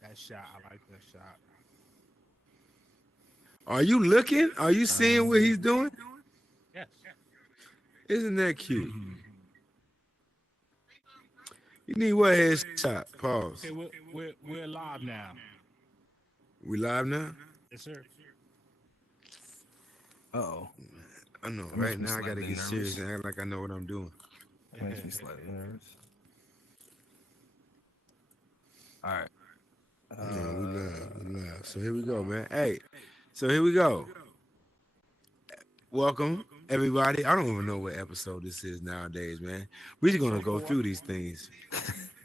that shot. I like that shot. Are you looking? Are you seeing what he's doing? Yes. Isn't that cute? You need what headshot? Pause. Okay, we're live now. We live now? Yes, sir. Uh-oh. I know. That Right makes me now, I got to slightly get serious nervous. and act like I know what I'm doing. That makes me slightly nervous. All right. No, we live. We live. So here we go, man. Hey, so here we go. Welcome, everybody. I don't even know what episode this is nowadays, man. We're just going to go through these things.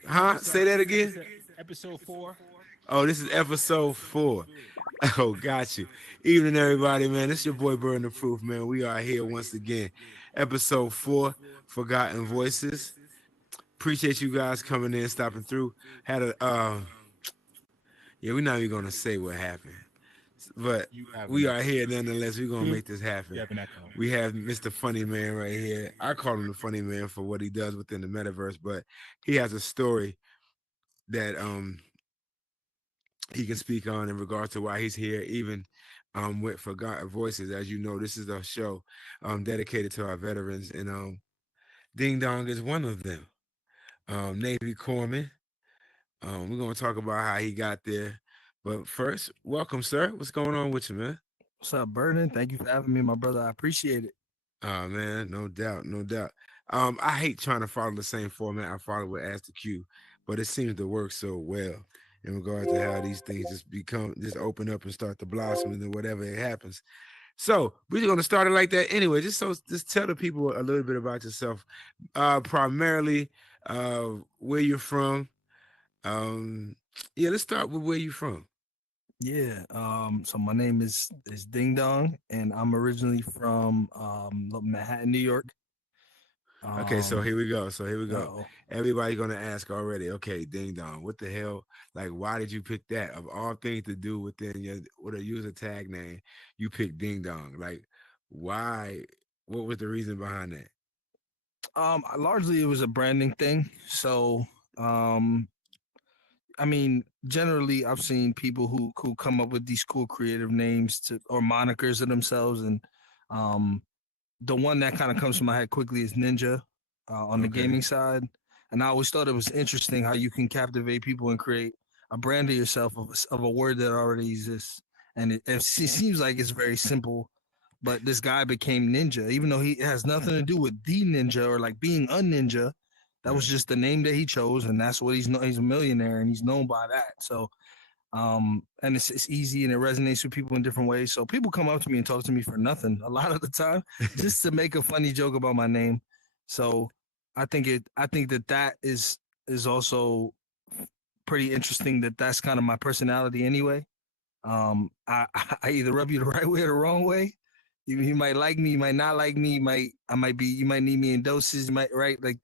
Huh? Say that again? Episode 4. Oh, this is episode 4. Oh, got you. Evening, everybody, man. It's your boy Burn the Proof, man. We are here once again. Episode 4, Forgotten Voices. Appreciate you guys coming in, stopping through. Had a yeah, we're not even gonna say what happened. But we are here nonetheless. We're gonna make this happen. We have Mr. Funny Man right here. I call him the Funny Man for what he does within the metaverse, but he has a story that he can speak on in regards to why he's here, even with Forgotten Voices. As you know, this is a show dedicated to our veterans, and Ding Dong is one of them. Navy Corpsman. We're gonna talk about how he got there. But first, welcome, sir. What's going on with you, man? What's up, Burden? Thank you for having me, my brother. I appreciate it. Oh man, no doubt, no doubt. I hate trying to follow the same format I follow with Ask the Q, but it seems to work so well in regards to how these things just open up and start to blossom and then whatever it happens. So we're gonna start it like that anyway. Just tell the people a little bit about yourself. Primarily where you're from. Yeah, let's start with where you're from. Yeah. So my name is Ding Dong, and I'm originally from Manhattan, New York. Okay, so here we go. Uh-oh. Everybody's gonna ask already. Okay, Ding Dong, what the hell? Like, why did you pick that? Of all things to do within your with a user tag name, you picked Ding Dong. Like, why? What was the reason behind that? Largely it was a branding thing. So, I mean, generally I've seen people who come up with these cool creative names to or monikers of themselves, and um, the one that kind of comes to my head quickly is Ninja on the Okay. gaming side. And I always thought it was interesting how you can captivate people and create a brand of yourself of a word that already exists. And it seems like it's very simple, but this guy became Ninja, even though he has nothing to do with the ninja or like being a ninja. That was just the name that he chose, and that's what he's a millionaire and he's known by that. So and it's easy and it resonates with people in different ways. So people come up to me and talk to me for nothing a lot of the time, just to make a funny joke about my name. So I think that is also pretty interesting, that that's kind of my personality anyway. I either rub you the right way or the wrong way. You might like me, you might not like me, you might need me in doses, you might, right? Like,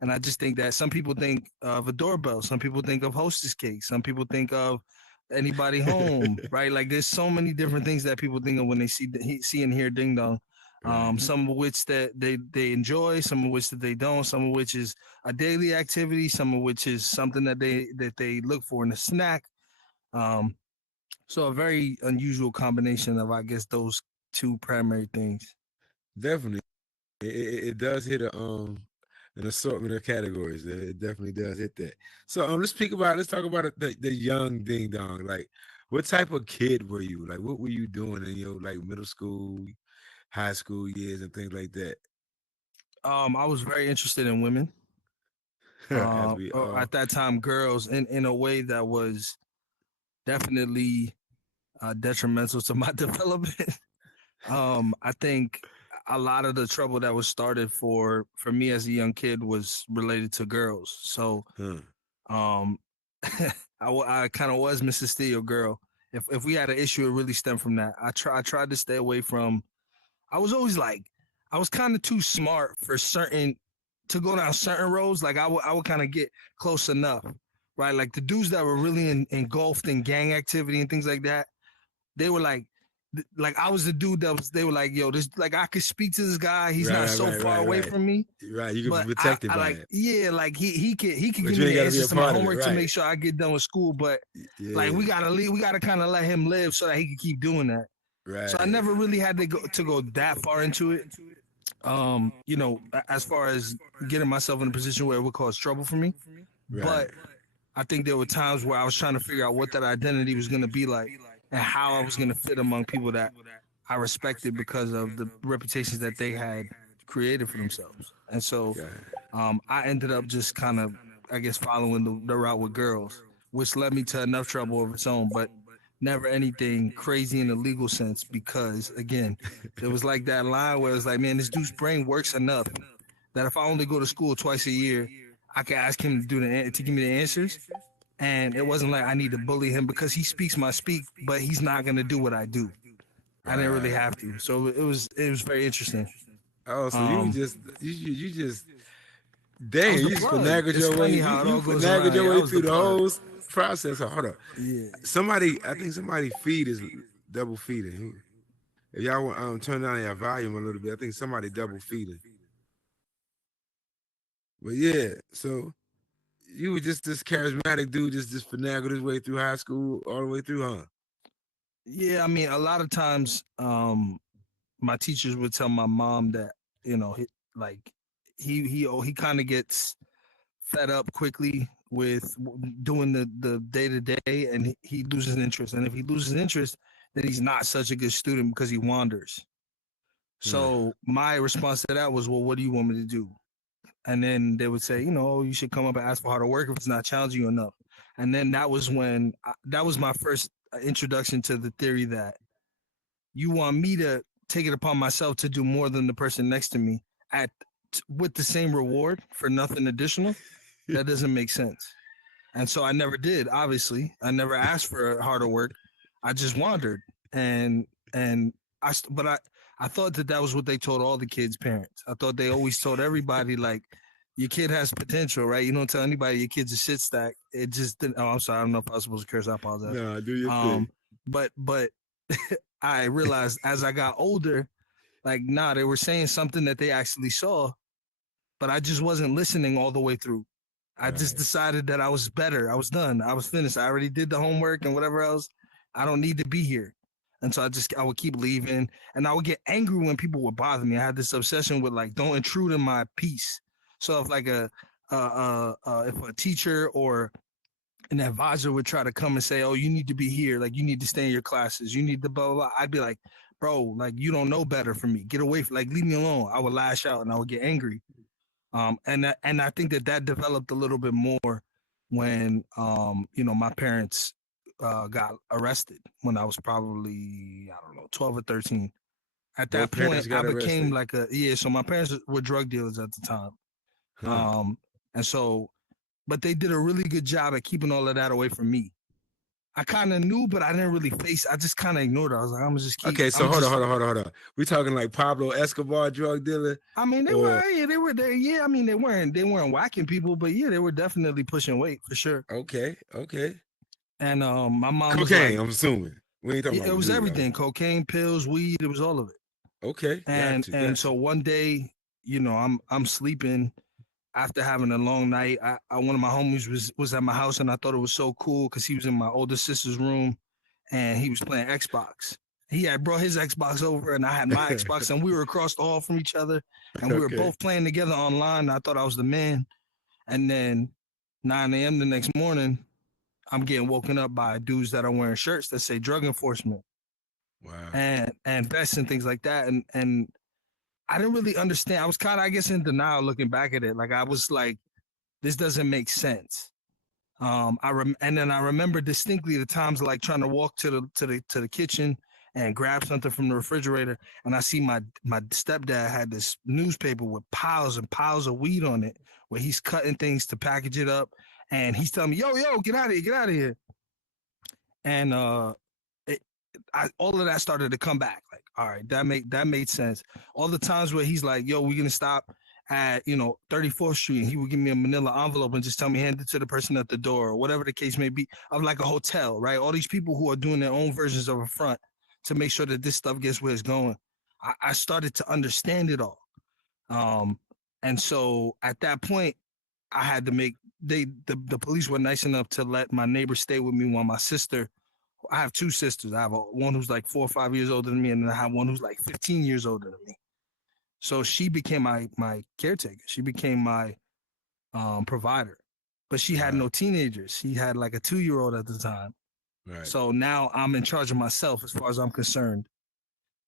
and I just think that some people think of a doorbell, some people think of hostess cake, some people think of anybody home, right? Like, there's so many different things that people think of when they see and hear Ding Dong. Some of which that they enjoy, some of which that they don't, some of which is a daily activity, some of which is something that they look for in a snack. Um, so a very unusual combination of, I guess, those two primary things. Definitely, it does hit an assortment of categories. It definitely does hit that. So let's talk about the young Ding Dong. Like, what type of kid were you? Like, what were you doing in your like middle school, high school years and things like that? I was very interested in women. As we At that time, girls, in a way that was definitely detrimental to my development. I think a lot of the trouble that was started for me as a young kid was related to girls. So, um, I kind of was Mr. Steal Girl. If we had an issue, it really stemmed from that. I tried to stay away from. I was always like, I was kind of too smart for certain to go down certain roads. Like, I would kind of get close enough, right? Like the dudes that were really engulfed in gang activity and things like that, they were like, like I was the dude that was. They were like, "Yo, this like I could speak to this guy. He's not so far away from me, Right, you can but be protected I by like, it. yeah, like he could But give you me ain't the gotta be a answers to my part of it, homework to right. make sure I get done with school. But Yeah, like we gotta kind of let him live so that he can keep doing that. right. So I never really had to go that far into it. You know, as far as getting myself in a position where it would cause trouble for me. Right. But I think there were times where I was trying to figure out what that identity was going to be like and how I was going to fit among people that I respected because of the reputations that they had created for themselves. And so I ended up just kind of, I guess, following the route with girls, which led me to enough trouble of its own, but never anything crazy in the legal sense because, again, it was like that line where it was like, man, this dude's brain works enough that if I only go to school twice a year, I could ask him to give me the answers. And it wasn't like I need to bully him because he speaks my speak, but he's not going to do what I do. I didn't really have to. So it was very interesting. Oh, so you just I dang, was the you just plug. finagled It's your way. funny You how it all goes finagled around. your Yeah, I way was through the the plug. whole process. Hold up. Yeah. I think somebody feed is double feeding. If y'all want turn down your volume a little bit, I think somebody double feeding. But yeah, so you were just this charismatic dude, just finagled his way through high school all the way through, huh? Yeah, I mean, a lot of times, my teachers would tell my mom that you know, he kind of gets fed up quickly with doing the day to day, and he loses interest. And if he loses interest, then he's not such a good student because he wanders. So my response to that was, well, what do you want me to do? And then they would say, you know, you should come up and ask for harder work if it's not challenging you enough. And then that was when that was my first introduction to the theory that you want me to take it upon myself to do more than the person next to me at with the same reward for nothing additional. That doesn't make sense. And so I never did. Obviously, I never asked for harder work. I just wandered, and I thought that was what they told all the kids' parents. I thought they always told everybody like, your kid has potential, right? You don't tell anybody your kid's a shit stack. It just didn't. Oh, I'm sorry. I don't know if I was supposed to curse. I apologize. No, do your thing. But I realized as I got older, like, nah, they were saying something that they actually saw, but I just wasn't listening all the way through. I just decided that I was better. I was done. I was finished. I already did the homework and whatever else. I don't need to be here. And so I would keep leaving, and I would get angry when people would bother me. I had this obsession with like, don't intrude in my peace. So if like if a teacher or an advisor would try to come and say, oh, you need to be here, like you need to stay in your classes, you need to blah, blah, blah, I'd be like, bro, like you don't know better from me. Get away from, like, leave me alone. I would lash out and I would get angry. And I think that developed a little bit more when you know, my parents got arrested when I was probably, I don't know, 12 or 13. At that point, I became like so my parents were drug dealers at the time. And so, but they did a really good job at keeping all of that away from me. I kind of knew, but I didn't really face. I just kind of ignored it. I was like, I'm gonna just keep. Okay, so hold on. We talking like Pablo Escobar drug dealer? I mean, they were there. Yeah, I mean, they weren't whacking people, but yeah, they were definitely pushing weight for sure. Okay. And my mom was cocaine. Like, I'm assuming we ain't talking about it was weed, everything: right? Cocaine, pills, weed. It was all of it. Okay. And so one day, you know, I'm sleeping after having a long night. One of my homies was at my house, and I thought it was so cool because he was in my older sister's room, and he was playing Xbox. He had brought his Xbox over, and I had my Xbox, and we were across the hall from each other, and we were both playing together online. I thought I was the man. And then 9 a.m. the next morning, I'm getting woken up by dudes that are wearing shirts that say drug enforcement. Wow. And vests and things like that. And I didn't really understand. I was kind of, I guess, in denial looking back at it. Like, I was like, this doesn't make sense. And then I remember distinctly the times like trying to walk to the kitchen and grab something from the refrigerator, and I see my stepdad had this newspaper with piles and piles of weed on it, where he's cutting things to package it up, and he's telling me, yo, get out of here. And all of that started to come back. Like, all right, that made sense. All the times where he's like, yo, we're gonna stop at 34th Street, and he would give me a manila envelope and just tell me, hand it to the person at the door, or whatever the case may be, of like a hotel, right? All these people who are doing their own versions of a front to make sure that this stuff gets where it's going. I started to understand it all. And so at that point, I had to make the police were nice enough to let my neighbor stay with me while my sister. I have two sisters. I have one who's like 4 or 5 years older than me, and then I have one who's like 15 years older than me. So she became my caretaker. She became my provider. But she had no teenagers. She had like a 2-year-old at the time. Right. So now I'm in charge of myself as far as I'm concerned.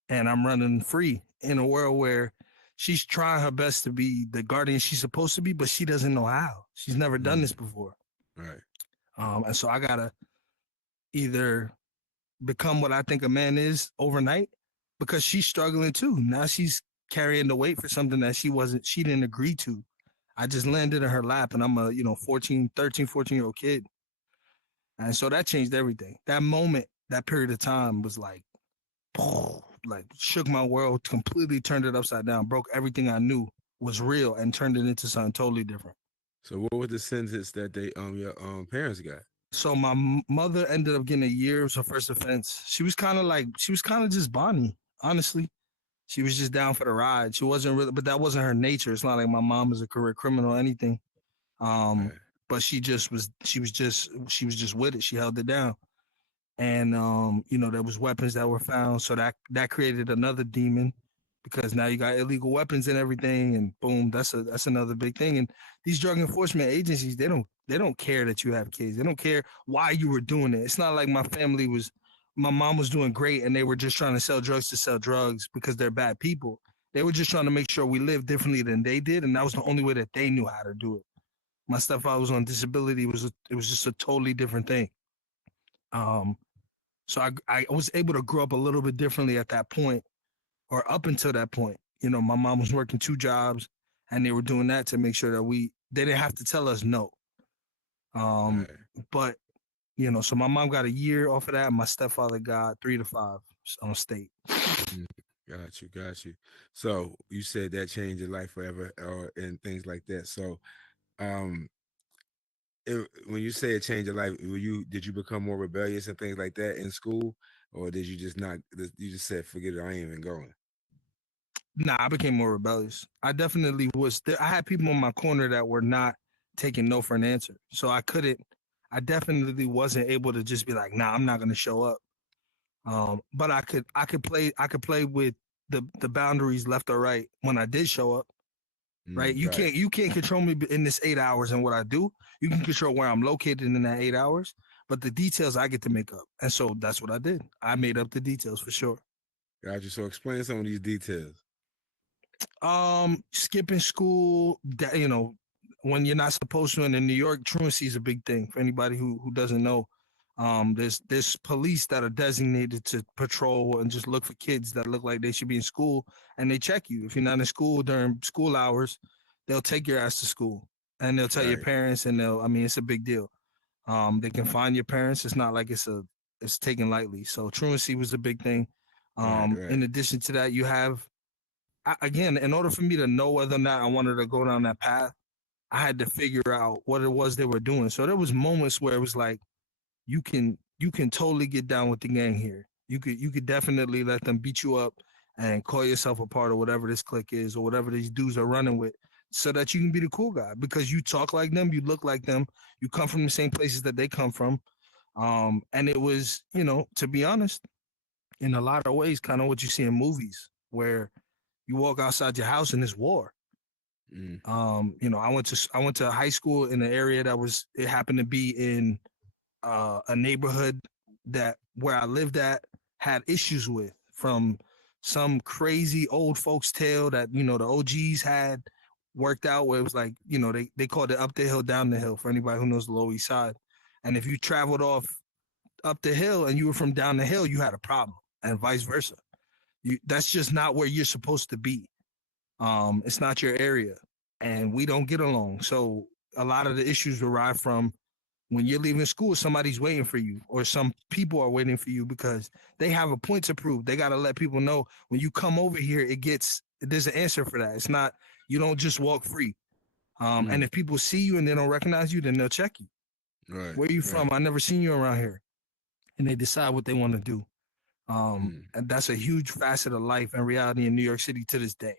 And I'm running free in a world where she's trying her best to be the guardian she's supposed to be, but she doesn't know how. She's never done this before. Right. And so I gotta either become what I think a man is overnight, because she's struggling too. Now she's carrying the weight for something that she didn't agree to. I just landed in her lap, and I'm a 14-year-old kid. And so that changed everything. That moment, that period of time was like shook my world, completely turned it upside down, broke everything I knew was real and turned it into something totally different. So what was the sentence that they your parents got? So my mother ended up getting a year. It was her first offense. She was kind of just Bonnie, honestly. She was just down for the ride. She wasn't really, but that wasn't her nature. It's not like my mom was a career criminal or anything. Right. But she was just with it. She held it down. And there was weapons that were found. So that created another demon, because now you got illegal weapons and everything, and boom, that's another big thing. And these drug enforcement agencies, they don't care that you have kids. They don't care why you were doing it. It's not like my mom was doing great and they were just trying to sell drugs because they're bad people. They were just trying to make sure we lived differently than they did, and that was the only way that they knew how to do it. My stepfather was on disability. It was just a totally different thing. So I was able to grow up a little bit differently at that point, or up until that point. My mom was working 2 jobs, and they were doing that to make sure that they didn't have to tell us no. Right. But so my mom got a year off of that, and my stepfather got 3 to 5 on state. Got you. So you said that changed your life forever, and things like that. So, when you say it changed your life, did you become more rebellious and things like that in school, or did you just not? You just said, "Forget it, I ain't even going." Nah, I became more rebellious. I definitely was. I had people in my corner that were not taking no for an answer, so I definitely wasn't able to just be like, "Nah, I'm not going to show up." But I could play with the boundaries left or right when I did show up. Right? You can't control me in this 8 hours and what I do. You can control where I'm located in that 8 hours, but the details I get to make up. And so that's what I did. I made up the details for sure. Got you. So explain some of these details. Skipping school, when you're not supposed to. And in New York, truancy is a big thing for anybody who doesn't know. There's police that are designated to patrol and just look for kids that look like they should be in school, and they check you. If you're not in school during school hours, they'll take your ass to school, and they'll tell your parents, and it's a big deal. They can find your parents. It's not like it's taken lightly. So truancy was a big thing. In addition to that, you have, again, in order for me to know whether or not I wanted to go down that path, I had to figure out what it was they were doing. So there was moments where it was like, you can totally get down with the gang here. You could definitely let them beat you up and call yourself a part of whatever this clique is or whatever these dudes are running with, so that you can be the cool guy, because you talk like them, you look like them, you come from the same places that they come from. And it was, to be honest, in a lot of ways, kind of what you see in movies, where you walk outside your house and there's war. I went to high school in an area it happened to be in a neighborhood that where I lived at had issues with, from some crazy old folks tale that, the OGs had worked out, where it was like, they called it up the hill, down the hill, for anybody who knows the Lower East Side. And if you traveled off up the hill and you were from down the hill, you had a problem, and vice versa. That's just not where you're supposed to be. It's not your area, and we don't get along. So a lot of the issues derive from, when you're leaving school, somebody's waiting for you, or some people are waiting for you because they have a point to prove. They got to let people know, when you come over here, there's an answer for that. It's not, you don't just walk free. And if people see you and they don't recognize you, then they'll check you. Right. Where are you from? I never seen you around here. And they decide what they want to do. And that's a huge facet of life and reality in New York City to this day.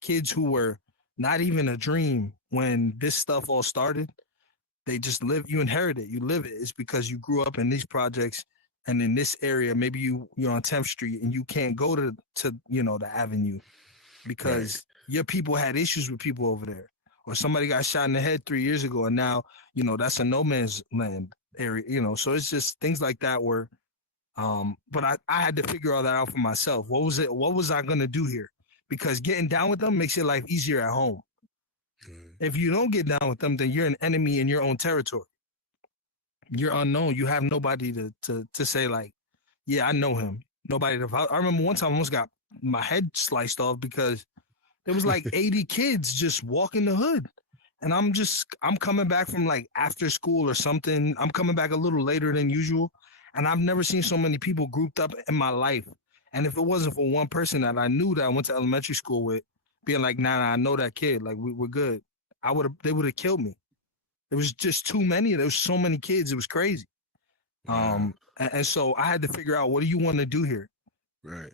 Kids who were not even a dream when this stuff all started, they just live. You inherit it. You live it. It's because you grew up in these projects and in this area. Maybe you're on 10th Street and you can't go to the Avenue because your people had issues with people over there, or somebody got shot in the head 3 years ago, and now that's a no man's land area. So it's just things like that where. But I had to figure all that out for myself. What was it? What was I gonna do here? Because getting down with them makes your life easier at home. If you don't get down with them, then you're an enemy in your own territory. You're unknown. You have nobody to say like, yeah, I know him. Nobody. I remember one time I almost got my head sliced off because there was like 80 kids just walking the hood. And I'm coming back from like after school or something. I'm coming back a little later than usual. And I've never seen so many people grouped up in my life. And if it wasn't for one person that I knew that I went to elementary school with, being like, nah, I know that kid. Like we're good. They would have killed me. There was just too many. There was so many kids. It was crazy. And so I had to figure out, what do you want to do here? Right.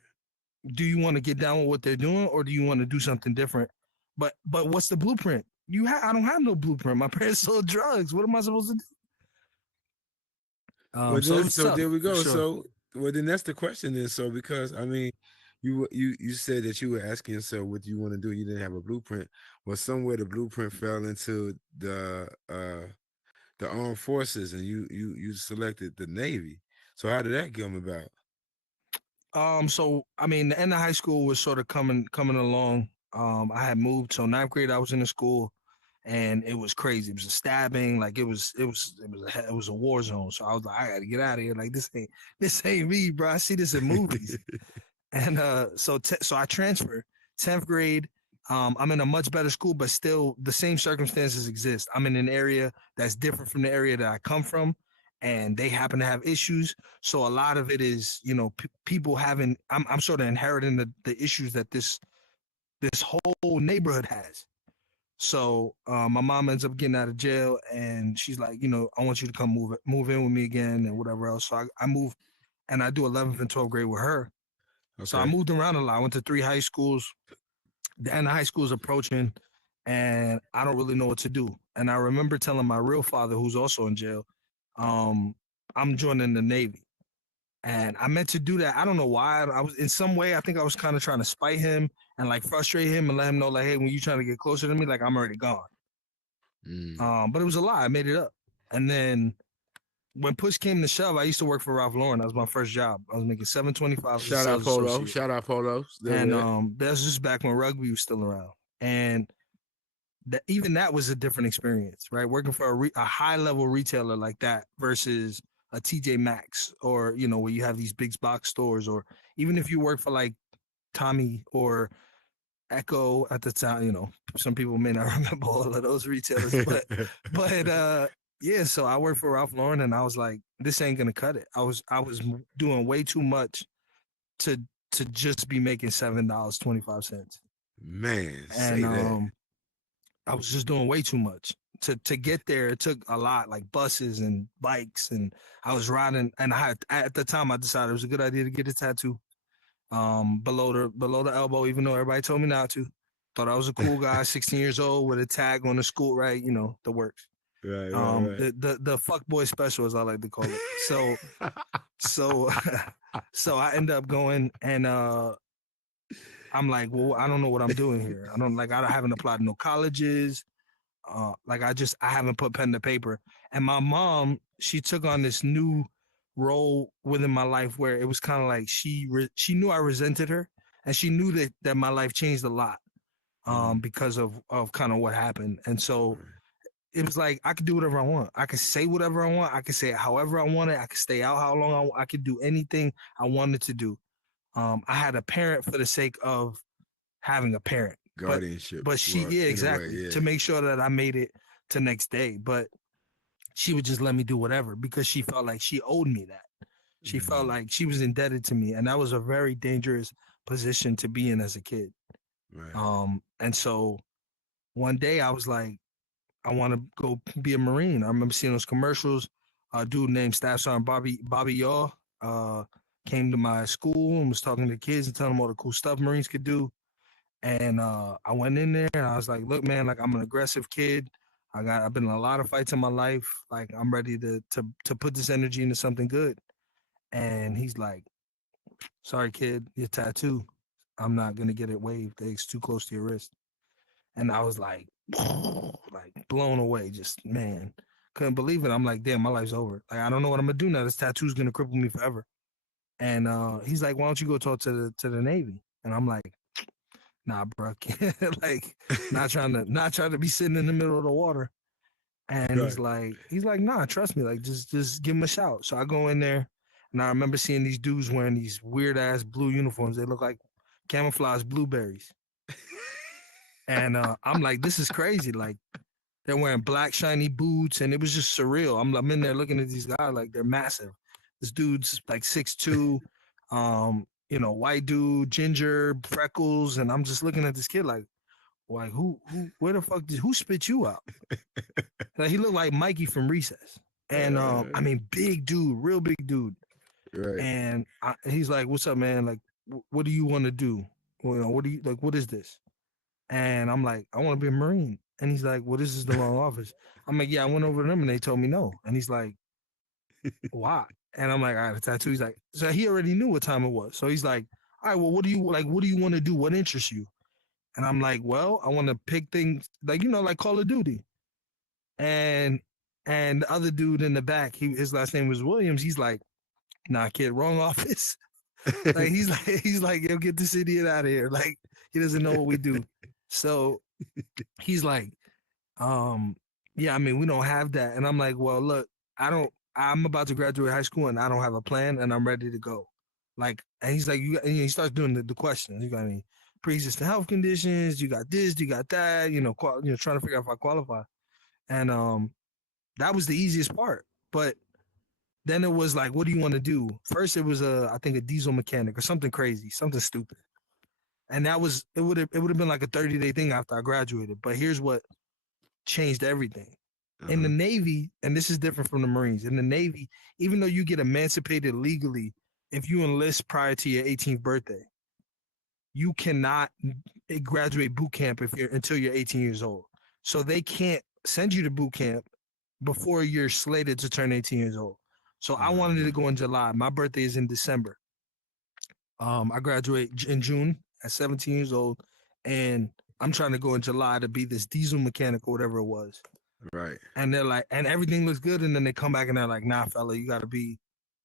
Do you want to get down with what they're doing, or do you want to do something different? But what's the blueprint? I don't have no blueprint. My parents sold drugs. What am I supposed to do? So there we go. Sure. So then that's the question then. So because I mean, you said that you were asking yourself what you want to do. You didn't have a blueprint. Well, somewhere the blueprint fell into the armed forces, and you selected the Navy. So how did that come about? So I mean, the end of high school was sort of coming along. I had moved, so ninth grade I was in the school, and it was crazy. It was a stabbing, like it was a war zone. So I was like, I got to get out of here. Like this ain't me, bro. I see this in movies. And so I transferred 10th grade. I'm in a much better school, but still the same circumstances exist. I'm in an area that's different from the area that I come from, and they happen to have issues. So a lot of it is, people having. I'm sort of inheriting the issues that this whole neighborhood has. So my mom ends up getting out of jail, and she's like, I want you to come move in with me again, and whatever else. So I moved, and I do 11th and 12th grade with her. Okay. So I moved around a lot. I went to 3 high schools. The end of high school is approaching, and I don't really know what to do. And I remember telling my real father, who's also in jail, I'm joining the Navy. And I meant to do that. I don't know why. I was in some way, I think I was kind of trying to spite him and like frustrate him and let him know, like, hey, when you trying to get closer to me, like I'm already gone. But it was a lie. I made it up. And then when push came to shove, I used to work for Ralph Lauren. That was my first job. I was making $7.25. Shout out Polo. Shout out Polo. And that's just back when rugby was still around. And even that was a different experience, right? Working for a high level retailer like that versus a TJ Maxx, or where you have these big box stores, or even if you work for like Tommy or Echo at the time, some people may not remember all of those retailers, but yeah. So I worked for Ralph Lauren, and I was like, this ain't gonna cut it. I was doing way too much to just be making $7.25. Man, say and that. I was just doing way too much. To get there, it took a lot, like buses and bikes, and I was riding. And at the time, I decided it was a good idea to get a tattoo, below the elbow, even though everybody told me not to. Thought I was a cool guy, 16 years old with a tag on the school, right? The works. Right. The fuck boy special, as I like to call it. So I end up going, and I'm like, well, I don't know what I'm doing here. I haven't applied to no colleges. I haven't put pen to paper. And my mom, she took on this new role within my life where it was kind of like she knew I resented her, and she knew that my life changed a lot because of kind of what happened. And so it was like, I could do whatever I want. I could say whatever I want. I could say it however I wanted. I could stay out how long I could do anything I wanted to do. I had a parent for the sake of having a parent. Guardianship. But she, exactly. To make sure that I made it to next day. But she would just let me do whatever because she felt like she owed me that. She felt like she was indebted to me. And that was a very dangerous position to be in as a kid. Right. And so one day I was like, I want to go be a Marine. I remember seeing those commercials. A dude named Staff Sergeant Bobby Yaw. came to my school and was talking to kids and telling them all the cool stuff Marines could do. And I went in there and I was like, look, man, like I'm an aggressive kid. I've been in a lot of fights in my life. Like I'm ready to put this energy into something good. And he's like, sorry, kid, your tattoo. I'm not gonna get it waved. It's too close to your wrist. And I was like blown away. Just man, couldn't believe it. I'm like, damn, my life's over. Like I don't know what I'm gonna do now. This tattoo's gonna cripple me forever. And he's like, why don't you go talk to the Navy? And I'm like, nah, bro, like not trying to be sitting in the middle of the water. And he's like, nah, trust me, like just give him a shout. So I go in there, and I remember seeing these dudes wearing these weird ass blue uniforms. They look like camouflage blueberries. And I'm like, this is crazy. Like they're wearing black shiny boots, and it was just surreal. I'm in there looking at these guys like they're massive. This dude's like 6'2", white dude, ginger, freckles, and I'm just looking at this kid like who where the fuck who spit you out? Like he looked like Mikey from Recess. And I mean, big dude, real big dude. Right. And he's like, what's up, man? Like, what do you want to do? What do you like? What is this? And I'm like, I want to be a Marine. And he's like, well, this is the wrong office. I'm like, yeah, I went over to them and they told me no. And he's like, why? And I'm like, I got a tattoo. He's like, so he already knew what time it was. So he's like, all right, well, what do you like? What do you want to do? What interests you? And I'm like, well, I want to pick things like, like Call of Duty. And the other dude in the back, his last name was Williams. He's like, nah, kid, wrong office. Like he's like, yo, get this idiot out of here. Like he doesn't know what we do. So he's like, yeah, I mean, we don't have that. And I'm like, well, look, I'm about to graduate high school and I don't have a plan and I'm ready to go. Like, and he's like, and he starts doing the questions. You got any pre-existing health conditions? You got this, you got that, trying to figure out if I qualify. And that was the easiest part. But then it was like, what do you want to do? First, it was I think a diesel mechanic or something crazy, something stupid. And it would have been like a 30-day thing after I graduated. But here's what changed everything. In the Navy, and this is different from the Marines, in the Navy, even though you get emancipated legally, if you enlist prior to your 18th birthday, you cannot graduate boot camp until you're 18 years old. So they can't send you to boot camp before you're slated to turn 18 years old. So I wanted to go in July. My birthday is in December. I graduate in June at 17 years old, and I'm trying to go in July to be this diesel mechanic or whatever it was. Right. And they're like, and everything looks good, and then they come back and they're like, nah, fella, you got to be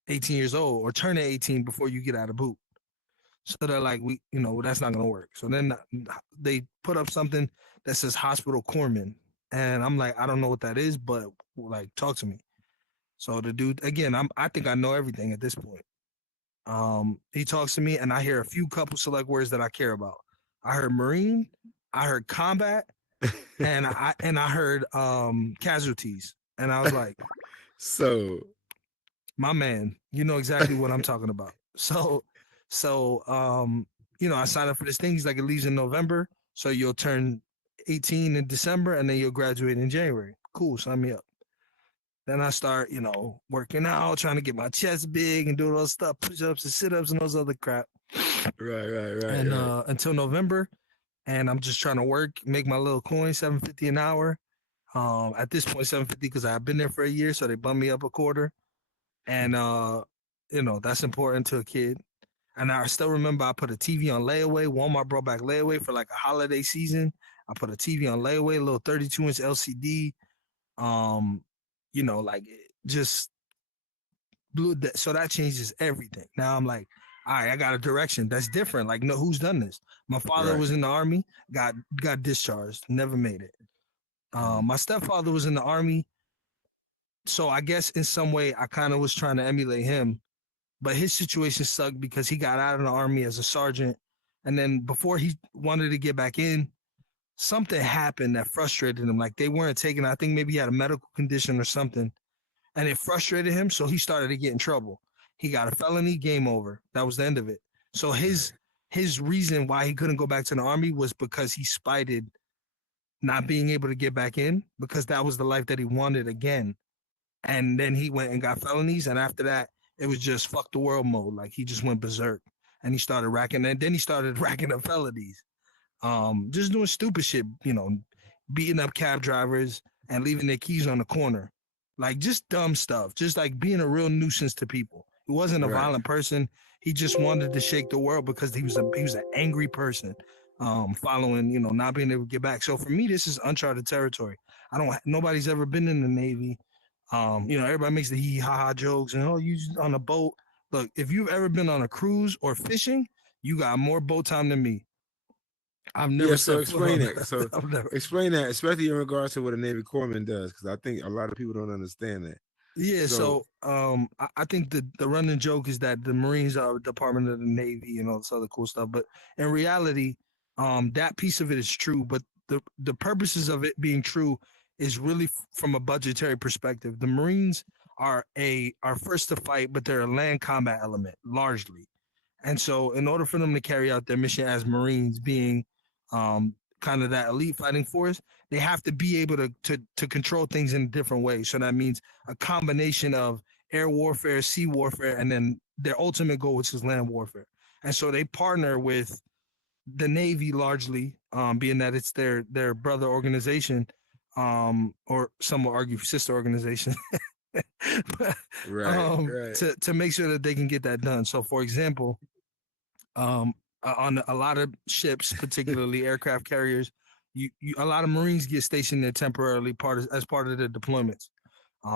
18 years old or turn 18 before you get out of boot. So they're like, that's not going to work. So then they put up something that says hospital corpsman. And I'm like, I don't know what that is, but like, talk to me. So the dude, again, I think I know everything at this point. He talks to me and I hear a few couple select words that I care about. I heard Marine, I heard combat, and I heard casualties. And I was like, so my man, you know exactly what I'm talking about. So I signed up for this thing. He's like, it leaves in November. So you'll turn 18 in December and then you'll graduate in January. Cool, sign me up. Then I start, working out, trying to get my chest big and do all those stuff, push-ups and sit-ups and those other crap. Right. And until November, and I'm just trying to work, make my little coin, $7.50 an hour. At this point, $7.50 because I've been there for a year, so they bumped me up a quarter. And that's important to a kid. And I still remember I put a TV on layaway. Walmart brought back layaway for like a holiday season. I put a TV on layaway, a little 32-inch LCD. Like just blew that. So that changes everything. Now I'm like, all right, I got a direction that's different. Like, no, who's done this? My father was in the Army, got discharged, never made it. My stepfather was in the Army. So I guess in some way I kind of was trying to emulate him. But his situation sucked because he got out of the Army as a sergeant. And then before he wanted to get back in, something happened that frustrated him. Like they weren't taking, I think maybe he had a medical condition or something. And it frustrated him. So he started to get in trouble. He got a felony, game over. That was the end of it. So his reason why he couldn't go back to the Army was because he spited not being able to get back in because that was the life that he wanted again. And then he went and got felonies. And after that, it was just fuck the world mode. Like he just went berserk and he started racking, and then he started racking up felonies. Just doing stupid shit, beating up cab drivers and leaving their keys on the corner. Like just dumb stuff, just like being a real nuisance to people. He wasn't a Right. violent person. He just wanted to shake the world because he was an angry person, following, not being able to get back. So for me, this is uncharted territory. Nobody's ever been in the Navy. Everybody makes the hee ha ha jokes and you on a boat. Look, if you've ever been on a cruise or fishing, you got more boat time than me. I've never So set foot on explain that. So I've never. explain that, especially in regards to what a Navy corpsman does, because I think a lot of people don't understand that. Yeah, So I think the running joke is that the Marines are a department of the Navy and all this other cool stuff. But in reality, that piece of it is true. But the purposes of it being true is really from a budgetary perspective. The Marines are first to fight, but they're a land combat element largely. And so, in order for them to carry out their mission as Marines, being kind of that elite fighting force, they have to be able to control things in a different way. So that means a combination of air warfare, sea warfare, and then their ultimate goal, which is land warfare. And so they partner with the Navy largely, being that it's their brother organization, or some will argue sister organization. right. To make sure that they can get that done. So, for example, on a lot of ships, particularly aircraft carriers, a lot of Marines get stationed there temporarily, as part of their deployments.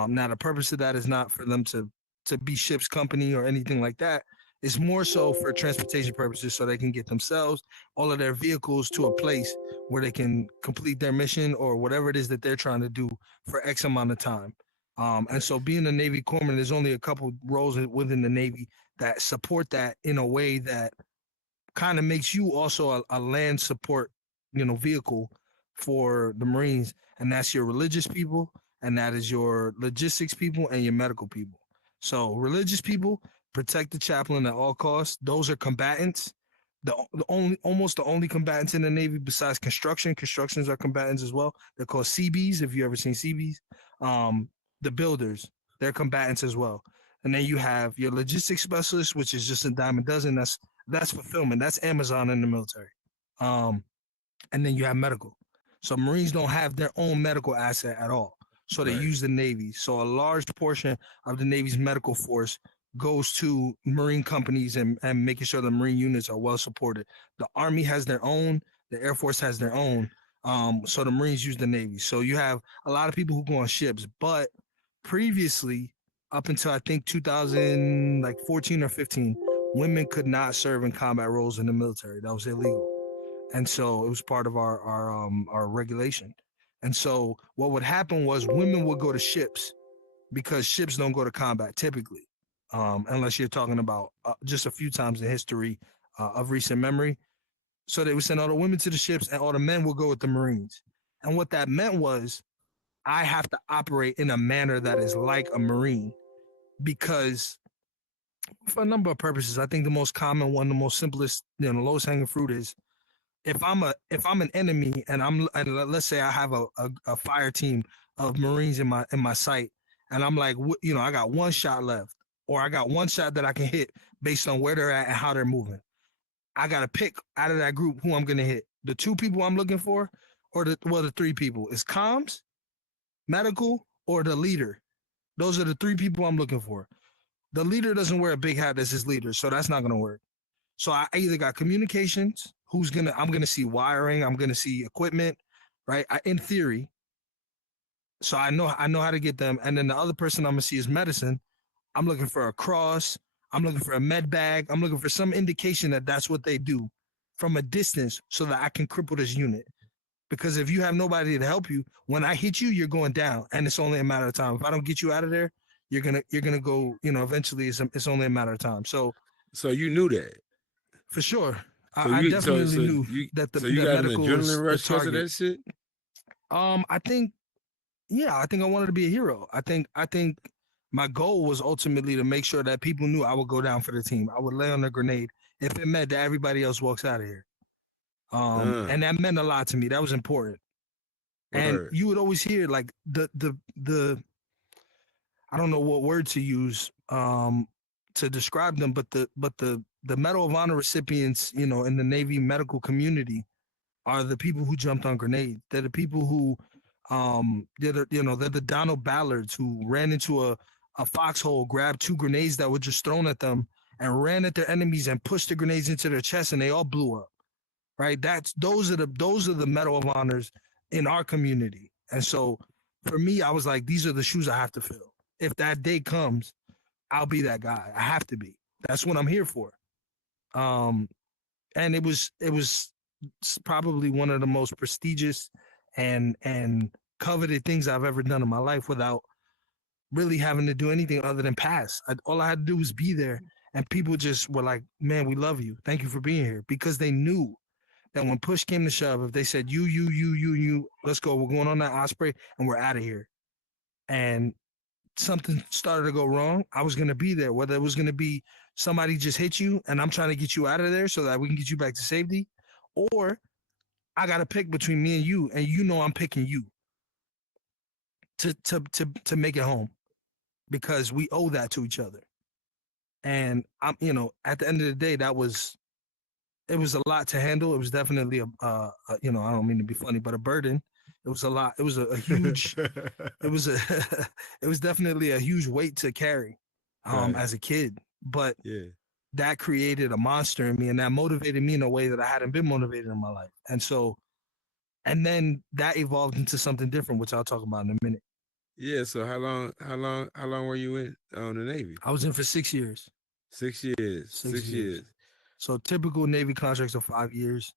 Now, the purpose of that is not for them to be ship's company or anything like that. It's more so for transportation purposes, so they can get themselves, all of their vehicles, to a place where they can complete their mission or whatever it is that they're trying to do for X amount of time. And so being a Navy corpsman, there's only a couple roles within the Navy that support that in a way that kind of makes you also a land support, vehicle for the Marines. And that's your religious people, and that is your logistics people and your medical people. So religious people protect the chaplain at all costs. Those are combatants. Almost the only combatants in the Navy besides construction. Constructions are combatants as well. They're called CBs, if you ever seen CBs. The builders, they're combatants as well. And then you have your logistics specialist, which is just a dime a dozen. That's fulfillment. That's Amazon in the military. And then you have medical. So Marines don't have their own medical asset at all. So they use the Navy. So a large portion of the Navy's medical force goes to Marine companies and making sure the Marine units are well supported. The Army has their own, the Air Force has their own. So the Marines use the Navy. So you have a lot of people who go on ships, but previously, up until I think 2014 or 15, women could not serve in combat roles in the military. That was illegal. And so it was part of our regulation. And so what would happen was women would go to ships because ships don't go to combat typically, unless you're talking about just a few times in history of recent memory. So they would send all the women to the ships and all the men would go with the Marines. And what that meant was I have to operate in a manner that is like a Marine, because for a number of purposes, I think the most common one, the most simplest, the lowest hanging fruit is if I'm an enemy and let's say I have a fire team of Marines in my sight, and I'm like, I got one shot left, or I got one shot that I can hit based on where they're at and how they're moving. I got to pick out of that group who I'm going to hit. The two people I'm looking for, or the three people. Is comms, medical, or the leader. Those are the three people I'm looking for. The leader doesn't wear a big hat as his leader, so that's not going to work. So I either got communications, I'm going to see wiring, I'm going to see equipment, right? In theory. So I know how to get them. And then the other person I'm going to see is medicine. I'm looking for a cross. I'm looking for a med bag. I'm looking for some indication that that's what they do from a distance so that I can cripple this unit. Because if you have nobody to help you, when I hit you, you're going down, and it's only a matter of time. If I don't get you out of there, you're gonna go. Eventually, it's only a matter of time. So you knew that for sure. So I definitely knew you, that the so you that got an medical was adrenaline the rush because of target. that shit. I think I wanted to be a hero. I think my goal was ultimately to make sure that people knew I would go down for the team. I would lay on a grenade if it meant that everybody else walks out of here. And that meant a lot to me. That was important. And Word. you would always hear like the I don't know what word to use. to describe them, but the Medal of Honor recipients, you know, in the Navy medical community are the people who jumped on grenades. They're the people who they're the Donald Ballards who ran into a foxhole, grabbed two grenades that were just thrown at them and ran at their enemies and pushed the grenades into their chest and they all blew up. Right? Those are the Medal of Honors in our community. And so for me, I was like, these are the shoes I have to fill. If that day comes, I'll be that guy. I have to be. That's what I'm here for. And it was probably one of the most prestigious and coveted things I've ever done in my life without really having to do anything other than pass. All I had to do was be there, and people just were like, "Man, we love you. Thank you for being here," because they knew that when push came to shove, if they said you, let's go, we're going on that Osprey, and we're out of here, and something started to go wrong, I was gonna be there. Whether it was gonna be somebody just hit you, and I'm trying to get you out of there so that we can get you back to safety, or I got to pick between me and you know I'm picking you to make it home because we owe that to each other. And I'm, you know, at the end of the day, it was a lot to handle. It was definitely a you know, I don't mean to be funny, but a burden. It was a lot. It was a huge. it was a. It was definitely a huge weight to carry, Right. as a kid. But Yeah. that created a monster in me, and that motivated me in a way that I hadn't been motivated in my life. And so, and then that evolved into something different, which I'll talk about in a minute. Yeah. So how long were you in the Navy? I was in for 6 years. 6 years. 6 years. So typical Navy contracts are 5 years.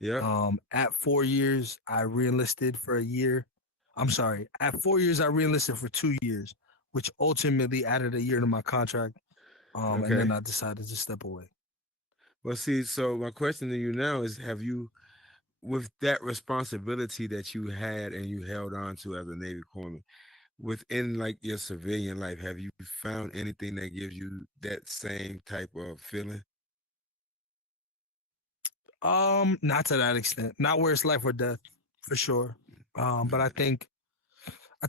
Yeah. At 4 years, I reenlisted for a year. I'm sorry. At 4 years, I reenlisted for 2 years, which ultimately added a year to my contract. And Okay. then I decided to step away. Well, see, so my question to you now is, have you, with that responsibility that you had and you held on to as a Navy corpsman, within like your civilian life, have you found anything that gives you that same type of feeling? Not to that extent. Not where it's life or death, for sure. But I think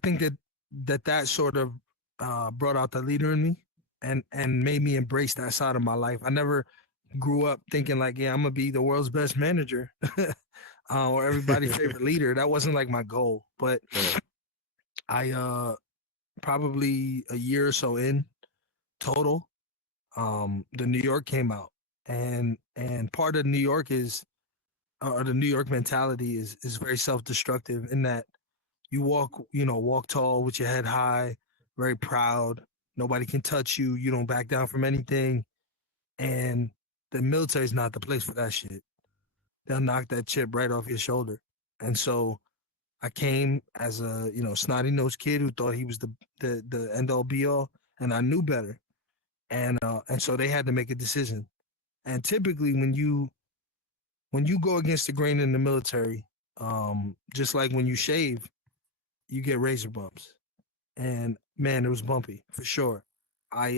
that sort of brought out the leader in me and made me embrace that side of my life. I never grew up thinking like, yeah, I'm gonna be the world's best manager or everybody's favorite leader. That wasn't like my goal. But I probably a year or so in total, the New York came out. And part of New York is, or the New York mentality is very self-destructive in that you walk tall with your head high, very proud. Nobody can touch you. You don't back down from anything. And the military is not the place for that shit. They'll knock that chip right off your shoulder. And so I came as a, snotty nosed kid who thought he was the end all be all, and I knew better. And so they had to make a decision. And typically when you go against the grain in the military, just like when you shave, you get razor bumps. And man, it was bumpy for sure. I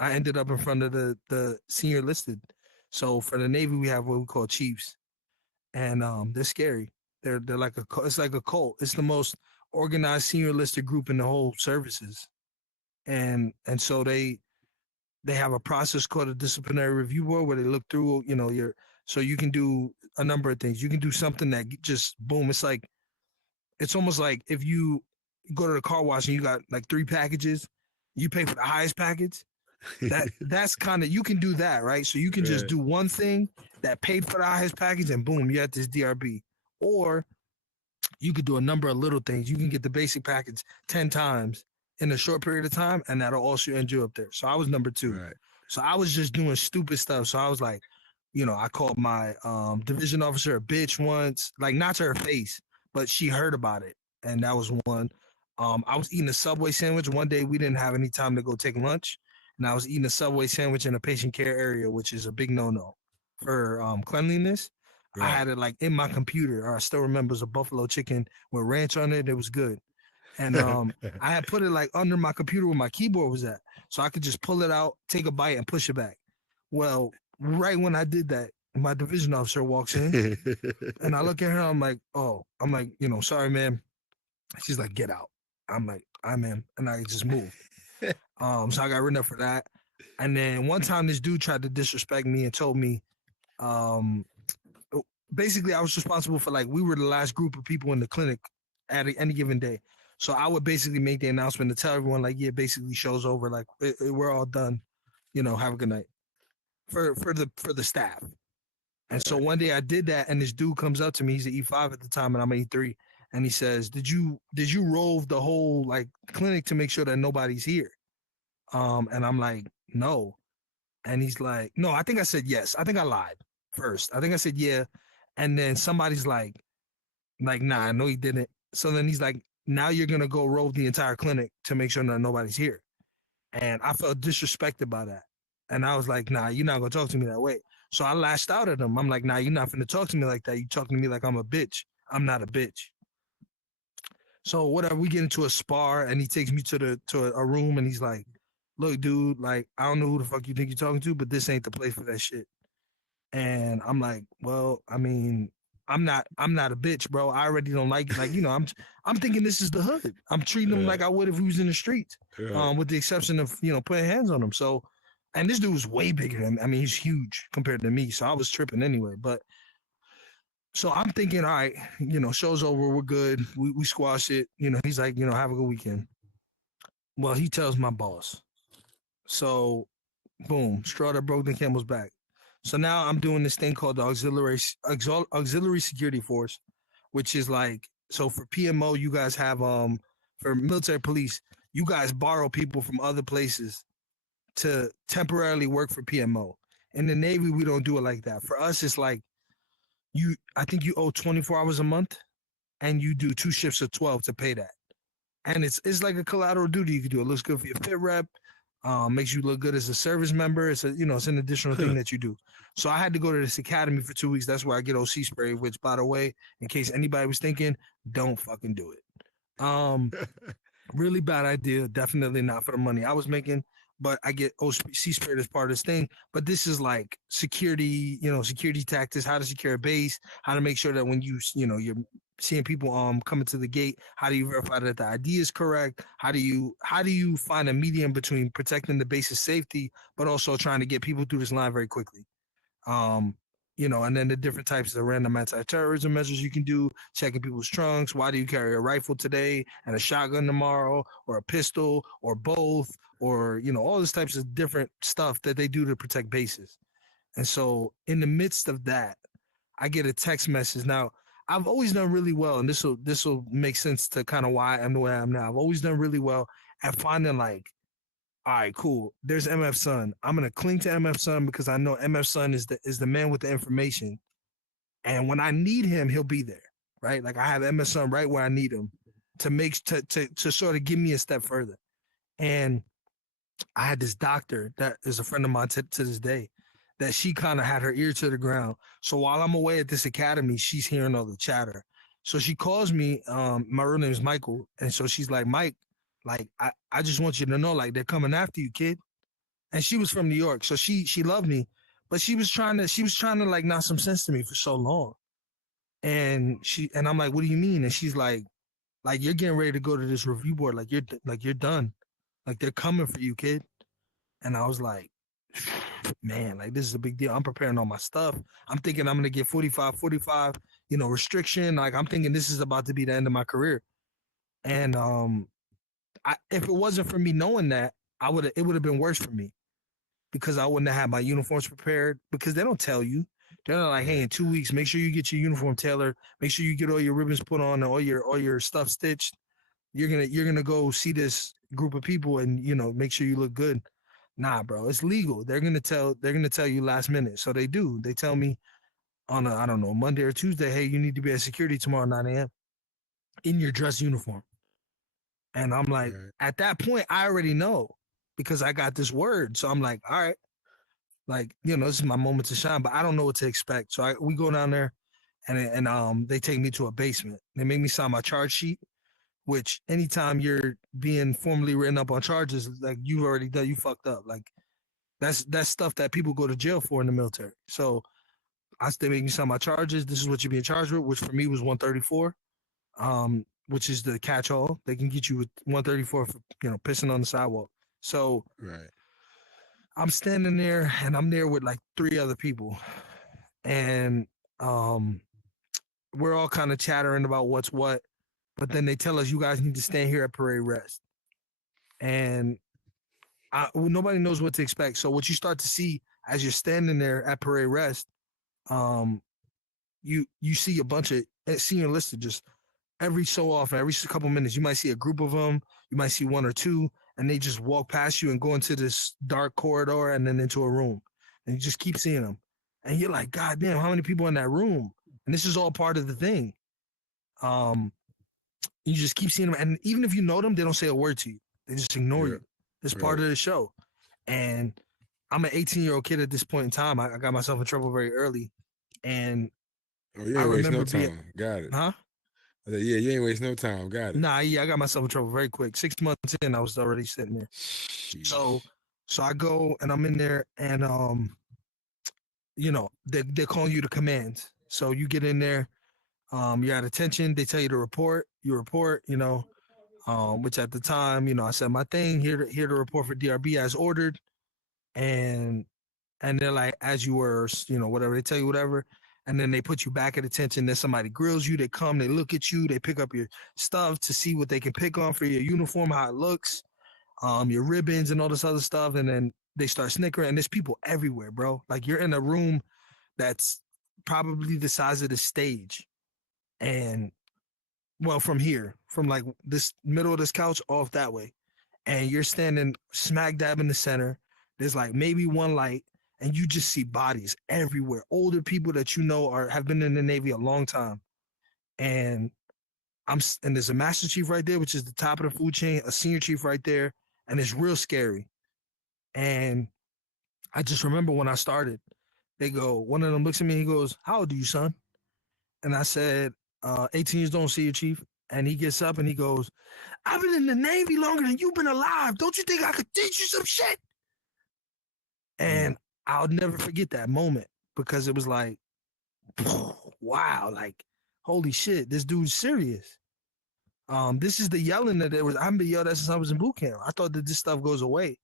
ended up in front of the senior listed. So for the Navy, we have what we call chiefs, and they're scary. They're like it's like a cult. It's the most organized senior listed group in the whole services, and so they have a process called a disciplinary review board where they look through, so you can do a number of things. You can do something that just boom. It's almost like if you go to the car wash and you got like 3 packages, you pay for the highest package. That's kind of, you can do that, right? So you can just do one thing that paid for the highest package and boom, you have this DRB. Or you could do a number of little things. You can get the basic package 10 times in a short period of time, and that'll also end you up there. So I was number 2. Right. So I was just doing stupid stuff. So I was like, I called my division officer a bitch once, like not to her face, but she heard about it. And that was one. I was eating a Subway sandwich. One day we didn't have any time to go take lunch. And I was eating a Subway sandwich in a patient care area, which is a big no-no for cleanliness. Right. I had it like in my computer. I still remember it was a buffalo chicken with ranch on it. It was good. And I had put it like under my computer where my keyboard was at. So I could just pull it out, take a bite, and push it back. Well, right when I did that, my division officer walks in. And I look at her, I'm like, sorry, ma'am. She's like, get out. I'm like, I'm in. And I just moved. So I got written up for that. And then one time this dude tried to disrespect me and told me, um, basically I was responsible for, like, we were the last group of people in the clinic at any given day. So I would basically make the announcement to tell everyone, like, yeah, basically show's over, like we're all done, have a good night for the staff. And so one day I did that, and this dude comes up to me. He's an E5 at the time, and I'm E3, and he says, "Did you rove the whole, like, clinic to make sure that nobody's here?" And I'm like, "No." And he's like, "No, I think I said yes. I think I lied first. I think I said yeah." And then somebody's like, "Nah, I know he didn't." So then he's like, "Now you're gonna go rove the entire clinic to make sure that nobody's here." And I felt disrespected by that. And I was like, "Nah, you're not gonna talk to me that way." So I lashed out at him. I'm like, "Nah, you're not gonna talk to me like that. You talking to me like I'm a bitch. I'm not a bitch." So whatever, we get into a spar, and he takes me to a room, and he's like, "Look, dude, like, I don't know who the fuck you think you're talking to, but this ain't the place for that shit." And I'm like, "Well, I mean, I'm not a bitch, bro. I already don't like, I'm thinking this is the hood. I'm treating him like I would if he was in the streets, with the exception of, putting hands on him." So, and this dude was way bigger than, I mean, he's huge compared to me. So I was tripping anyway. But so I'm thinking, all right, show's over, we're good. We squash it. He's like, have a good weekend. Well, he tells my boss. So boom, straw that broke the camel's back. So now I'm doing this thing called the auxiliary security force, which is like, so for PMO, you guys have, for military police, you guys borrow people from other places to temporarily work for PMO. In the Navy, we don't do it like that. For us, it's like, I think you owe 24 hours a month, and you do 2 shifts of 12 to pay that. And it's like a collateral duty you can do. It looks good for your fit rep, makes you look good as a service member. It's it's an additional thing that you do. So I had to go to this academy for 2 weeks. That's where I get OC spray, which, by the way, in case anybody was thinking, don't fucking do it. Really bad idea. Definitely not for the money I was making, but I get OC spray as part of this thing. But this is like security, security tactics, how to secure a base, how to make sure that when you're seeing people coming to the gate, how do you verify that the ID is correct? How do you find a medium between protecting the base's safety but also trying to get people through this line very quickly? um and then the different types of random anti-terrorism measures you can do, checking people's trunks. Why do you carry a rifle today and a shotgun tomorrow, or a pistol, or both, or all these types of different stuff that they do to protect bases. And so in the midst of that, I get a text message. Now, I've always done really well, and this will make sense to kind of why I'm the way I am now. I've always done really well at finding, like, all right, cool, there's MF Sun. I'm gonna cling to MF Sun because I know MF Sun is the man with the information, and when I need him, he'll be there, right? Like, I have MF Sun right where I need him to make to sort of give me a step further. And I had this doctor that is a friend of mine to this day, that she kind of had her ear to the ground. So while I'm away at this academy, she's hearing all the chatter. So she calls me. My real name is Michael, and so she's like, "Mike, like, I just want you to know, like, they're coming after you, kid." And she was from New York, so she loved me, but she was trying to like knock some sense to me for so long. And I'm like, "What do you mean?" And she's like, "You're getting ready to go to this review board. You're done. Like, they're coming for you, kid." And I was like, "Man, like, this is a big deal. I'm preparing all my stuff. I'm thinking I'm gonna get 45, restriction. Like, I'm thinking this is about to be the end of my career." And if it wasn't for me knowing that, it would have been worse for me, because I wouldn't have had my uniforms prepared, because they don't tell you. They're not like, "Hey, in 2 weeks, make sure you get your uniform tailored. Make sure you get all your ribbons put on and all your stuff stitched. You're gonna go see this group of people and make sure you look good." Nah, bro, it's legal. They're gonna tell you last minute. So they do. They tell me on I don't know, Monday or Tuesday, "Hey, you need to be at security tomorrow 9 a.m. in your dress uniform." And I'm like, at that point, I already know, because I got this word. So I'm like, all right, like, this is my moment to shine, but I don't know what to expect. So we go down there, and they take me to a basement. They make me sign my charge sheet, which anytime you're being formally written up on charges, like, you've already done, you fucked up. Like, that's stuff that people go to jail for in the military. So they make me sign my charges. This is what you're being charged with, which for me was 134. Which is the catch-all. They can get you with 134 for pissing on the sidewalk. So right, I'm standing there and I'm there with like 3 other people. And we're all kind of chattering about what's what. But then they tell us, you guys need to stand here at Parade Rest. And nobody knows what to expect. So what you start to see as you're standing there at Parade Rest, you see a bunch of senior enlisted just every so often, every couple minutes, you might see a group of them, you might see 1 or 2, and they just walk past you and go into this dark corridor and then into a room. And you just keep seeing them. And you're like, God damn, how many people in that room? And this is all part of the thing. You just keep seeing them. And even if you know them, they don't say a word to you. They just ignore you. It's part of the show. And I'm an 18-year-old kid at this point in time. I got myself in trouble very early. And you ain't waste no time. Got it. Huh? Yeah, you ain't waste no time. Got it. Nah, yeah, I got myself in trouble very quick. 6 months in, I was already sitting there. So I go and I'm in there, and they're calling you to commands. So you get in there, you're at attention. They tell you to report. You report. Which at the time, I said my thing here to report for DRB as ordered, and they're like, as you were, whatever they tell you, whatever. And then they put you back at attention. Then somebody grills you. They come, they look at you, they pick up your stuff to see what they can pick on for your uniform, how it looks, your ribbons and all this other stuff. And then they start snickering. And there's people everywhere, bro. Like you're in a room that's probably the size of the stage. And well, from here, from like this middle of this couch off that way. And you're standing smack dab in the center. There's like maybe one light. And you just see bodies everywhere. Older people that have been in the Navy a long time. And there's a master chief right there, which is the top of the food chain, a senior chief right there, and it's real scary. And I just remember when I started, one of them looks at me, he goes, "How old are you, son?" And I said, 18 years old, senior chief. And he gets up and he goes, "I've been in the Navy longer than you've been alive. Don't you think I could teach you some shit?" And I'll never forget that moment because it was like, wow, like, holy shit, this dude's serious. This is the yelling that I've been yelled at since I was in boot camp. I thought that this stuff goes away.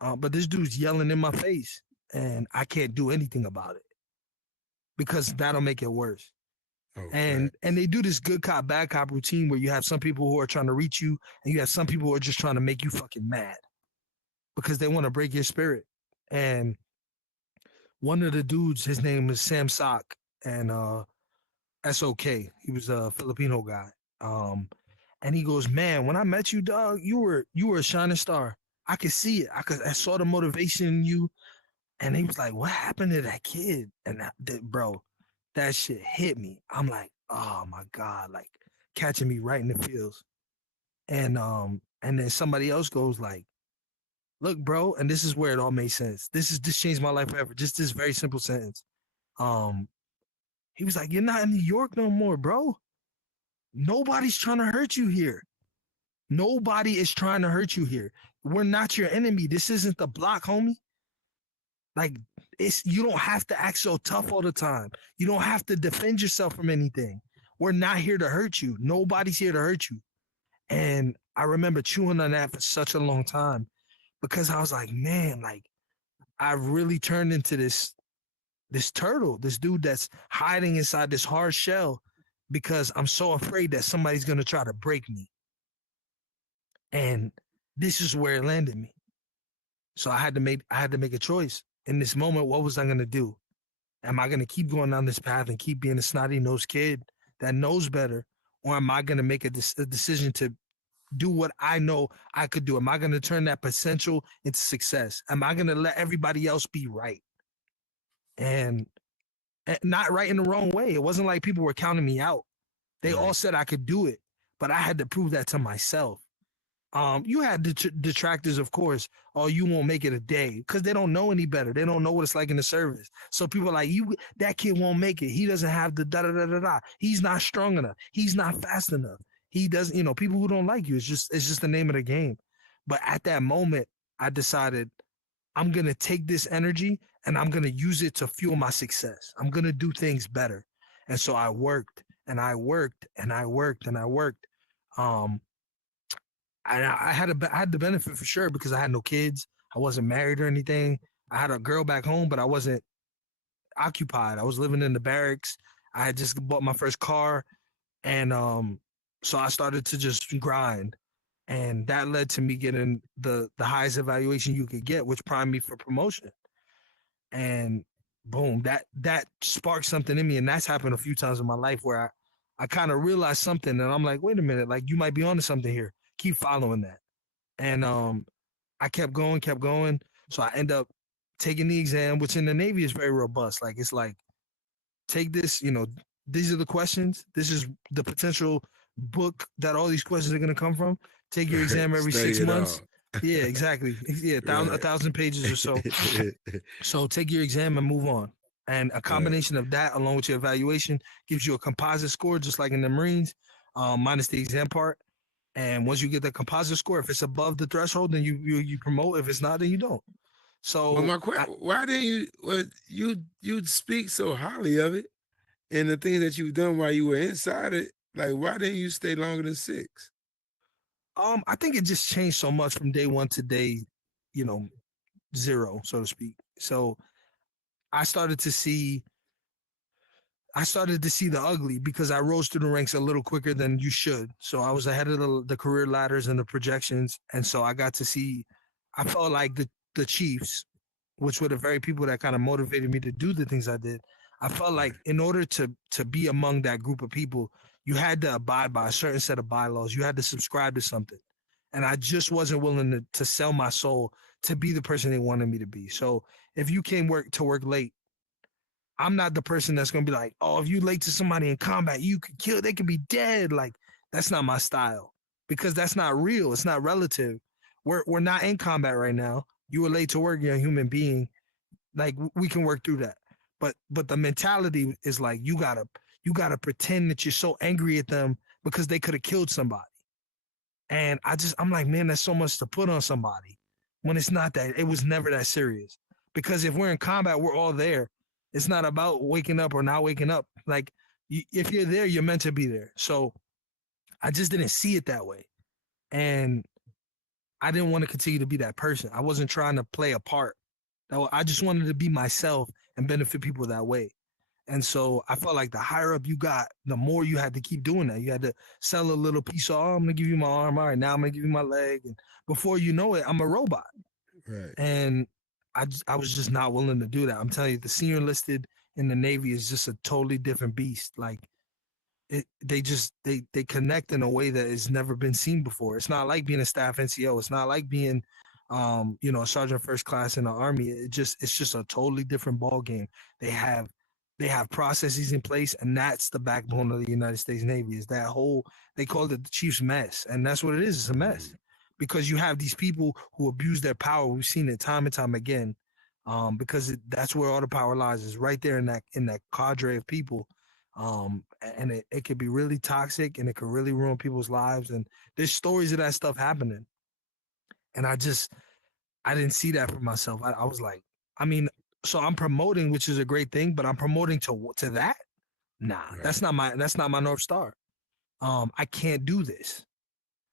But this dude's yelling in my face and I can't do anything about it because that'll make it worse. Okay. And they do this good cop, bad cop routine where you have some people who are trying to reach you and you have some people who are just trying to make you fucking mad because they want to break your spirit. And one of the dudes, his name is Sam Sock, and SOK. He was a Filipino guy. And he goes, "Man, when I met you, dog, you were a shining star. I could see it. I saw the motivation in you." And he was like, "What happened to that kid?" And bro, that shit hit me. I'm like, oh my God, like catching me right in the feels. And then somebody else goes like, "Look, bro," and this is where it all made sense. This changed my life forever. Just this very simple sentence. He was like, "You're not in New York no more, bro. Nobody's trying to hurt you here. Nobody is trying to hurt you here. We're not your enemy. This isn't the block, homie. Like, you don't have to act so tough all the time. You don't have to defend yourself from anything. We're not here to hurt you. Nobody's here to hurt you." And I remember chewing on that for such a long time. Because I was like, man, like I've really turned into this turtle, this dude that's hiding inside this hard shell because I'm so afraid that somebody's going to try to break me. And this is where it landed me. So I had to make a choice in this moment. What was I going to do? Am I going to keep going down this path and keep being a snotty-nosed kid that knows better? Or am I going to make a decision to do what I know I could do? Am I going to turn that potential into success? Am I going to let everybody else be right? And not right in the wrong way. It wasn't like people were counting me out. They all said I could do it, but I had to prove that to myself. You had detractors, of course. "Oh, you won't make it a day," because they don't know any better. They don't know what it's like in the service. So people are like, that kid won't make it. He doesn't have the da-da-da-da-da. He's not strong enough. He's not fast enough. He doesn't, people who don't like you, it's just the name of the game. But at that moment, I decided I'm going to take this energy and I'm going to use it to fuel my success. I'm going to do things better. And so I worked and I worked and I worked and I worked. I had the benefit for sure because I had no kids. I wasn't married or anything. I had a girl back home, but I wasn't occupied. I was living in the barracks. I had just bought my first car, and so I started to just grind, and that led to me getting the highest evaluation you could get, which primed me for promotion. And boom, that sparked something in me, and that's happened a few times in my life where I kind of realized something, and I'm like, wait a minute, like you might be onto something here. Keep following that, and I kept going, kept going. So I end up taking the exam, which in the Navy is very robust. Like it's like take this, these are the questions. This is the potential book that all these questions are going to come from. Take your exam every Study 6 it months. all. Yeah, exactly. Yeah, a Right. thousand pages or so. So take your exam and move on. And a combination of that, along with your evaluation, gives you a composite score, just like in the Marines, minus the exam part. And once you get the composite score, if it's above the threshold, then you promote. If it's not, then you don't. Well, So my question: why didn't you? Well, you speak so highly of it, and the things that you've done while you were inside it. Like, why didn't you stay longer than 6? I think it just changed so much from day one to day, you know, zero, so to speak. So I started to see I started to see the ugly because I rose through the ranks a little quicker than you should. So I was ahead of the career ladders and the projections. And so I got to see, I felt like the Chiefs, which were the very people that kind of motivated me to do the things I did. I felt like in order to be among that group of people, you had to abide by a certain set of bylaws. You had to subscribe to something. And I just wasn't willing to sell my soul to be the person they wanted me to be. So if you came to work late, I'm not the person that's gonna be like, oh, if you late to somebody in combat, you could kill, they could be dead. Like that's not my style because that's not real. It's not relative. We're not in combat right now. You were late to work. You're a human being. Like we can work through that. But the mentality is like you gotta pretend that you're so angry at them because they could have killed somebody. And I'm like, man, that's so much to put on somebody when it's not that. It was never that serious. Because if we're in combat, we're all there. It's not about waking up or not waking up. Like, if you're there, you're meant to be there. So I just didn't see it that way. And I didn't want to continue to be that person. I wasn't trying to play a part. I just wanted to be myself and benefit people that way. And so I felt like the higher up you got, the more you had to keep doing that. You had to sell a little piece of, oh, I'm gonna give you my arm. All right, now I'm gonna give you my leg. And before you know it, I'm a robot. Right. And I was just not willing to do that. I'm telling you, the senior enlisted in the Navy is just a totally different beast. Like they connect in a way that has never been seen before. It's not like being a staff NCO. It's not like being a sergeant first class in the army. It's just a totally different ball game. They have processes in place, and that's the backbone of the United States Navy. Is that whole, they call it the Chief's mess, and that's what it is. It's a mess because you have these people who abuse their power. We've seen it time and time again, because that's where all the power lies, is right there in that cadre of people. And it could be really toxic, and it could really ruin people's lives. And there's stories of that stuff happening, and I didn't see that for myself. I was like, I mean, so I'm promoting, which is a great thing, but I'm promoting to that. Nah, Right. that's not my North Star. I can't do this.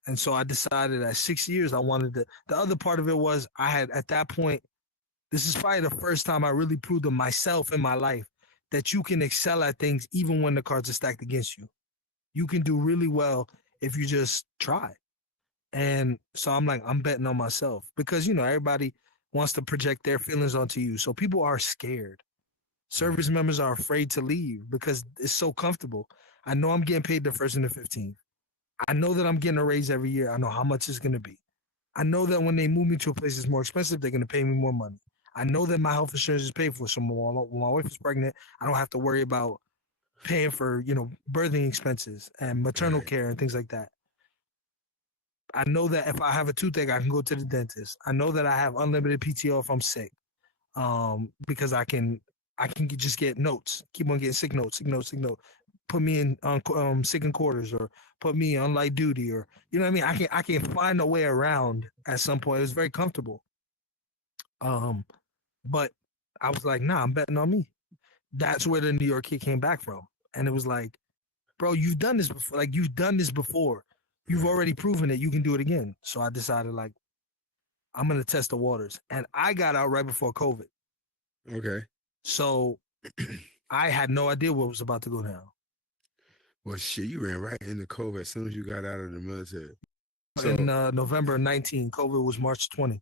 And so I decided at 6 years, I wanted to. The other part of it was I had at that point, this is probably the first time I really proved to myself in my life that you can excel at things even when the cards are stacked against you. You can do really well if you just try. And so I'm like, I'm betting on myself because, everybody wants to project their feelings onto you. So people are scared. Service members are afraid to leave because it's so comfortable. I know I'm getting paid the 1st and the 15th. I know that I'm getting a raise every year. I know how much it's going to be. I know that when they move me to a place that's more expensive, they're going to pay me more money. I know that my health insurance is paid for. So when my wife is pregnant, I don't have to worry about paying for, birthing expenses and maternal Right. care and things like that. I know that if I have a toothache, I can go to the dentist. I know that I have unlimited PTO if I'm sick, because I can just get notes, keep on getting sick notes, sick notes, sick note. Put me in sick in quarters, or put me on light duty, or you know what I mean. I can find a way around at some point. It was very comfortable. But I was like, nah, I'm betting on me. That's where the New York kid came back from, and it was like, bro, you've done this before. Like you've done this before. You've already proven it. You can do it again. So I decided, like, I'm gonna test the waters. And I got out right before COVID. Okay. So I had no idea what was about to go down. Well, shit, you ran right into COVID as soon as you got out of the military. In November 19, COVID was March 20.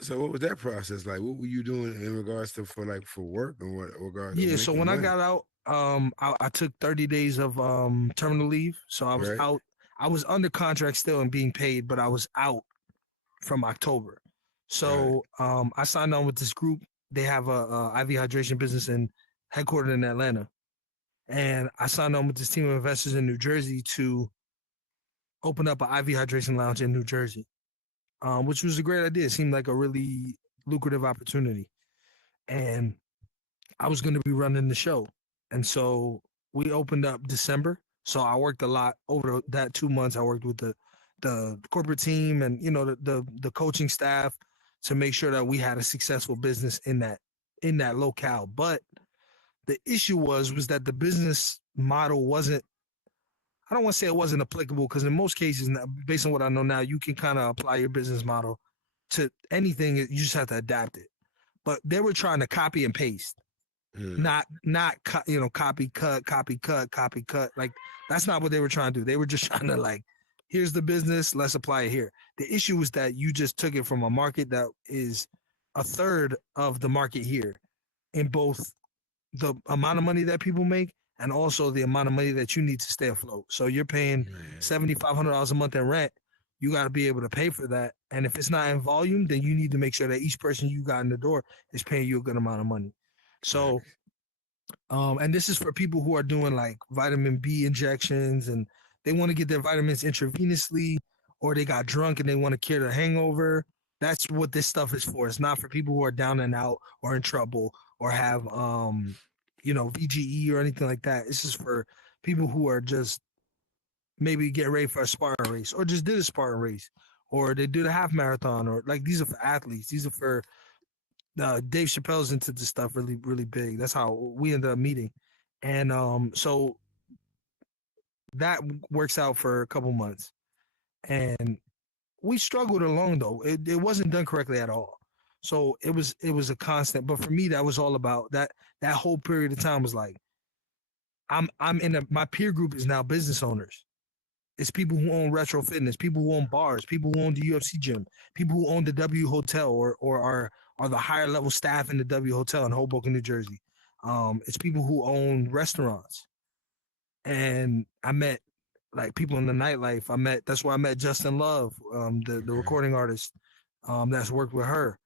So what was that process like? What were you doing in regards to for work and what regards? Yeah, so when I got out, I took 30 days of terminal leave. So I was out. I was under contract still and being paid, but I was out from October. So I signed on with this group. They have a IV hydration business headquartered in Atlanta. And I signed on with this team of investors in New Jersey to open up an IV hydration lounge in New Jersey, which was a great idea. It seemed like a really lucrative opportunity. And I was going to be running the show. And so we opened up December. So I worked a lot over that 2 months. I worked with the corporate team and, you know, the coaching staff to make sure that we had a successful business in that locale. But the issue was that the business model wasn't, I don't want to say it wasn't applicable, because in most cases, based on what I know now, you can kind of apply your business model to anything. You just have to adapt it. But they were trying to copy and paste, not copy cut. Like, that's not what they were trying to do. They were just trying to, like, here's the business, let's apply it here. The issue was that you just took it from a market that is a third of the market here, in both the amount of money that people make and also the amount of money that you need to stay afloat. So you're paying $7,500 a month in rent. You got to be able to pay for that. And if it's not in volume, then you need to make sure that each person you got in the door is paying you a good amount of money. So, and this is for people who are doing like vitamin B injections and they want to get their vitamins intravenously, or they got drunk and they want to cure the hangover. That's what this stuff is for. It's not for people who are down and out or in trouble or have VGE or anything like that. This is for people who are just maybe getting ready for a Spartan race, or just did a Spartan race, or they did a half marathon, or like, these are for athletes. These are for Dave Chappelle's into this stuff really, really big. That's how we ended up meeting. And so that works out for a couple months. And we struggled along, though. It wasn't done correctly at all. So it was a constant. But for me, that was all about that whole period of time was like, my peer group is now business owners. It's people who own Retro Fitness, people who own bars, people who own the UFC gym, people who own the W Hotel or are the higher level staff in the W Hotel in Hoboken, New Jersey. It's people who own restaurants. And I met like people in the nightlife. That's where I met Justin Love, the recording artist that's worked with her.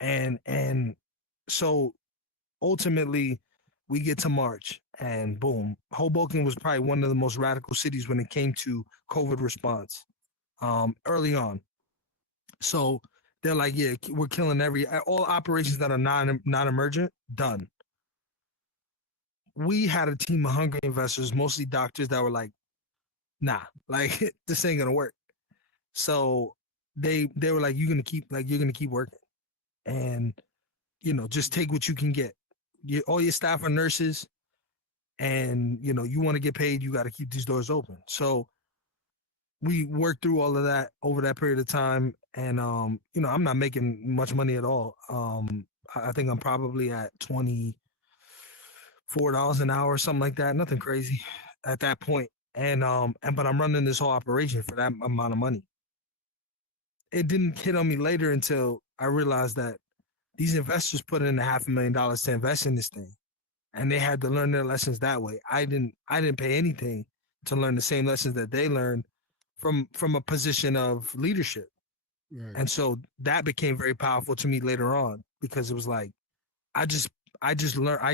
And so ultimately we get to March and boom, Hoboken was probably one of the most radical cities when it came to COVID response early on. So they're like, yeah, we're killing all operations that are non-emergent, done. We had a team of hungry investors, mostly doctors, that were like, nah, like this ain't gonna work. So they were like, you're gonna keep working, and just take what you can get. All your staff are nurses, and you want to get paid, you got to keep these doors open. So we worked through all of that over that period of time, and I'm not making much money at all. I think I'm probably at $24 an hour, something like that, nothing crazy at that point. But I'm running this whole operation for that amount of money. It didn't hit on me later until I realized that these investors put in $500,000 to invest in this thing, and they had to learn their lessons that way. I didn't pay anything to learn the same lessons that they learned from a position of leadership. Right. And so that became very powerful to me later on, because it was like, I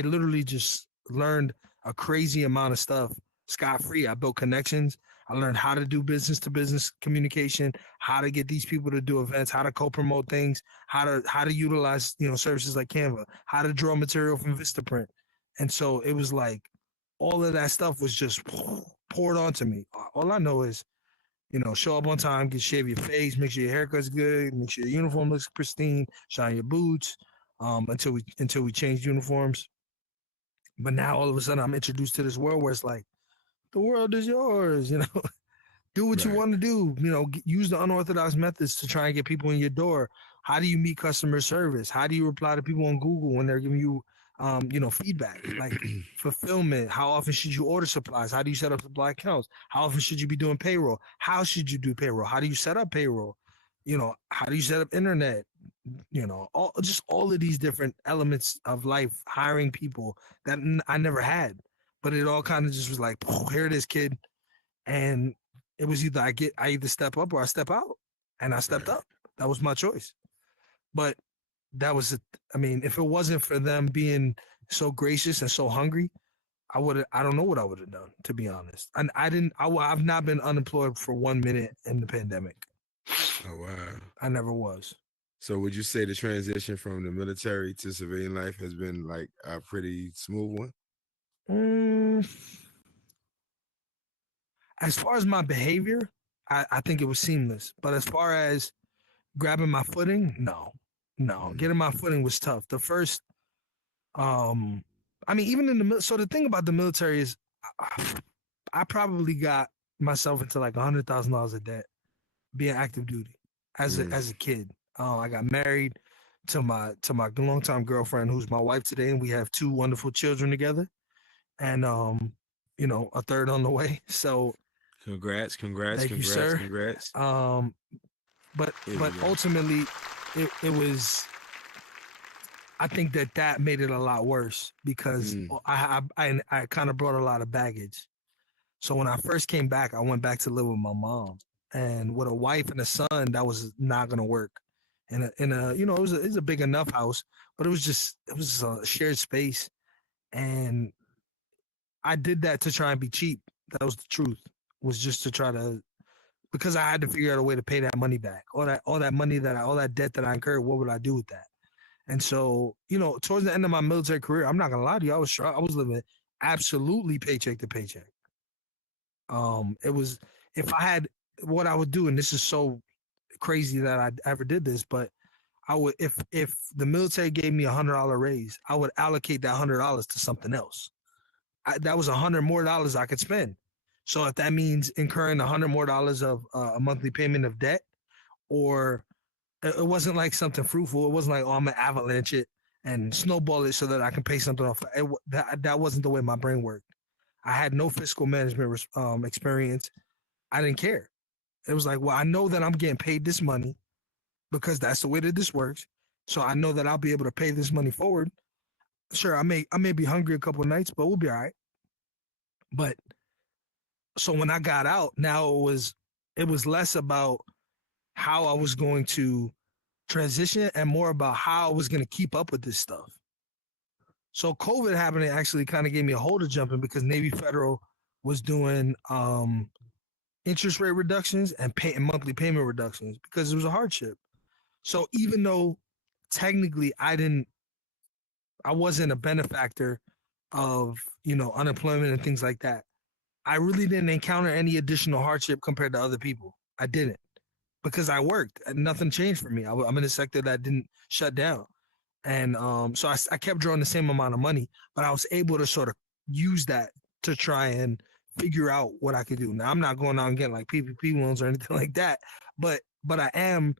literally just learned a crazy amount of stuff scot-free. I built connections. I learned how to do business to business communication, how to get these people to do events, how to co-promote things, how to utilize, services like Canva, how to draw material from Vistaprint. And so it was like all of that stuff was just poured onto me. All I know is, show up on time, shave your face, make sure your haircut's good, make sure your uniform looks pristine, shine your boots, until we change uniforms. But now all of a sudden I'm introduced to this world where it's like, the world is yours, Do what you Right. want to do. Use the unorthodox methods to try and get people in your door. How do you meet customer service? How do you reply to people on Google when they're giving you, feedback? Like fulfillment. How often should you order supplies? How do you set up supply accounts? How often should you be doing payroll? How should you do payroll? How do you set up payroll? How do you set up internet? All of these different elements of life, hiring people that I never had, but it all kind of just was like, here it is, kid. And it was either I either step up or I step out, and I stepped Right. up. That was my choice. But that was it. I mean, if it wasn't for them being so gracious and so hungry, I don't know what I would have done, to be honest. And I've not been unemployed for 1 minute in the pandemic. Oh wow. I never was. So would you say the transition from the military to civilian life has been like a pretty smooth one? Mm, as far as my behavior, I think it was seamless. But as far as grabbing my footing, no. Mm. Getting my footing was tough. The first, I mean, even in so the thing about the military is, I probably got myself into like $100,000 of debt being active duty as a kid. I got married to my longtime girlfriend, who's my wife today, and we have 2 wonderful children together, and a third on the way. So Congrats. thank you, sir. Congrats. But There but you go. ultimately, it was. I think that made it a lot worse because I kind of brought a lot of baggage. So when I first came back, I went back to live with my mom, and with a wife and a son, that was not gonna work. In a it was a big enough house, but it was a shared space, and I did that to try and be cheap. That was the truth. Was just to try to, because I had to figure out a way to pay that money back. All that money all that debt that I incurred, what would I do with that? And so, towards the end of my military career, I'm not gonna lie to you, I was living absolutely paycheck to paycheck. It was, if I had, what I would do, and this is so crazy that I ever did this, but I would, if the military gave me $100 raise, I would allocate that $100 to something else. That was $100 more I could spend. So if that means incurring $100 more of a monthly payment of debt, or it wasn't like something fruitful. It wasn't like, oh, I'm gonna avalanche it and snowball it so that I can pay something off. That wasn't the way my brain worked. I had no fiscal management experience. I didn't care. It was like, well, I know that I'm getting paid this money because that's the way that this works. So I know that I'll be able to pay this money forward. Sure, I may be hungry a couple of nights, but we'll be all right. But so when I got out, now it was less about how I was going to transition and more about how I was going to keep up with this stuff. So COVID happening actually kind of gave me a hold of jumping because Navy Federal was doing interest rate reductions and monthly payment reductions because it was a hardship. So even though technically I wasn't a benefactor of, unemployment and things like that, I really didn't encounter any additional hardship compared to other people. I didn't, because I worked and nothing changed for me. I'm in a sector that didn't shut down. And so I kept drawing the same amount of money, but I was able to sort of use that to try and figure out what I could do. Now, I'm not going out and getting like PPP loans or anything like that, but I am,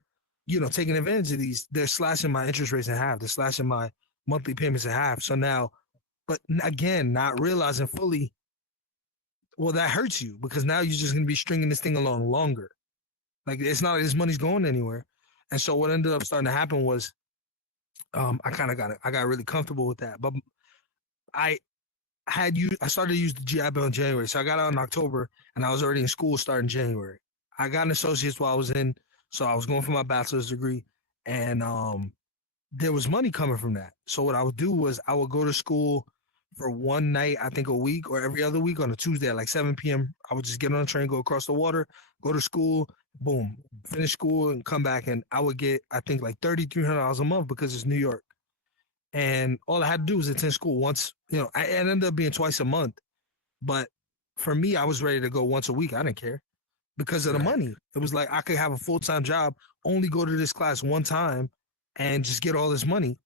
taking advantage of these. They're slashing my interest rates in half. They're slashing my monthly payments in half. So now, but again, not realizing fully, well, that hurts you because now you're just going to be stringing this thing along longer. Like, it's not like this money's going anywhere. And so what ended up starting to happen was I got really comfortable with that. But I started to use the GI Bill in January. So I got out in October and I was already in school starting January. I got an associate's while I was in. So I was going for my bachelor's degree. And there was money coming from that. So what I would do was I would go to school for one night, I think a week or every other week on a Tuesday at like 7 p.m. I would just get on a train, go across the water, go to school, boom, finish school and come back. And I would get, I think, like $3,300 a month because it's New York. And all I had to do was attend school once. I ended up being twice a month. But for me, I was ready to go once a week. I didn't care because of the money. It was like I could have a full-time job, only go to this class one time and just get all this money.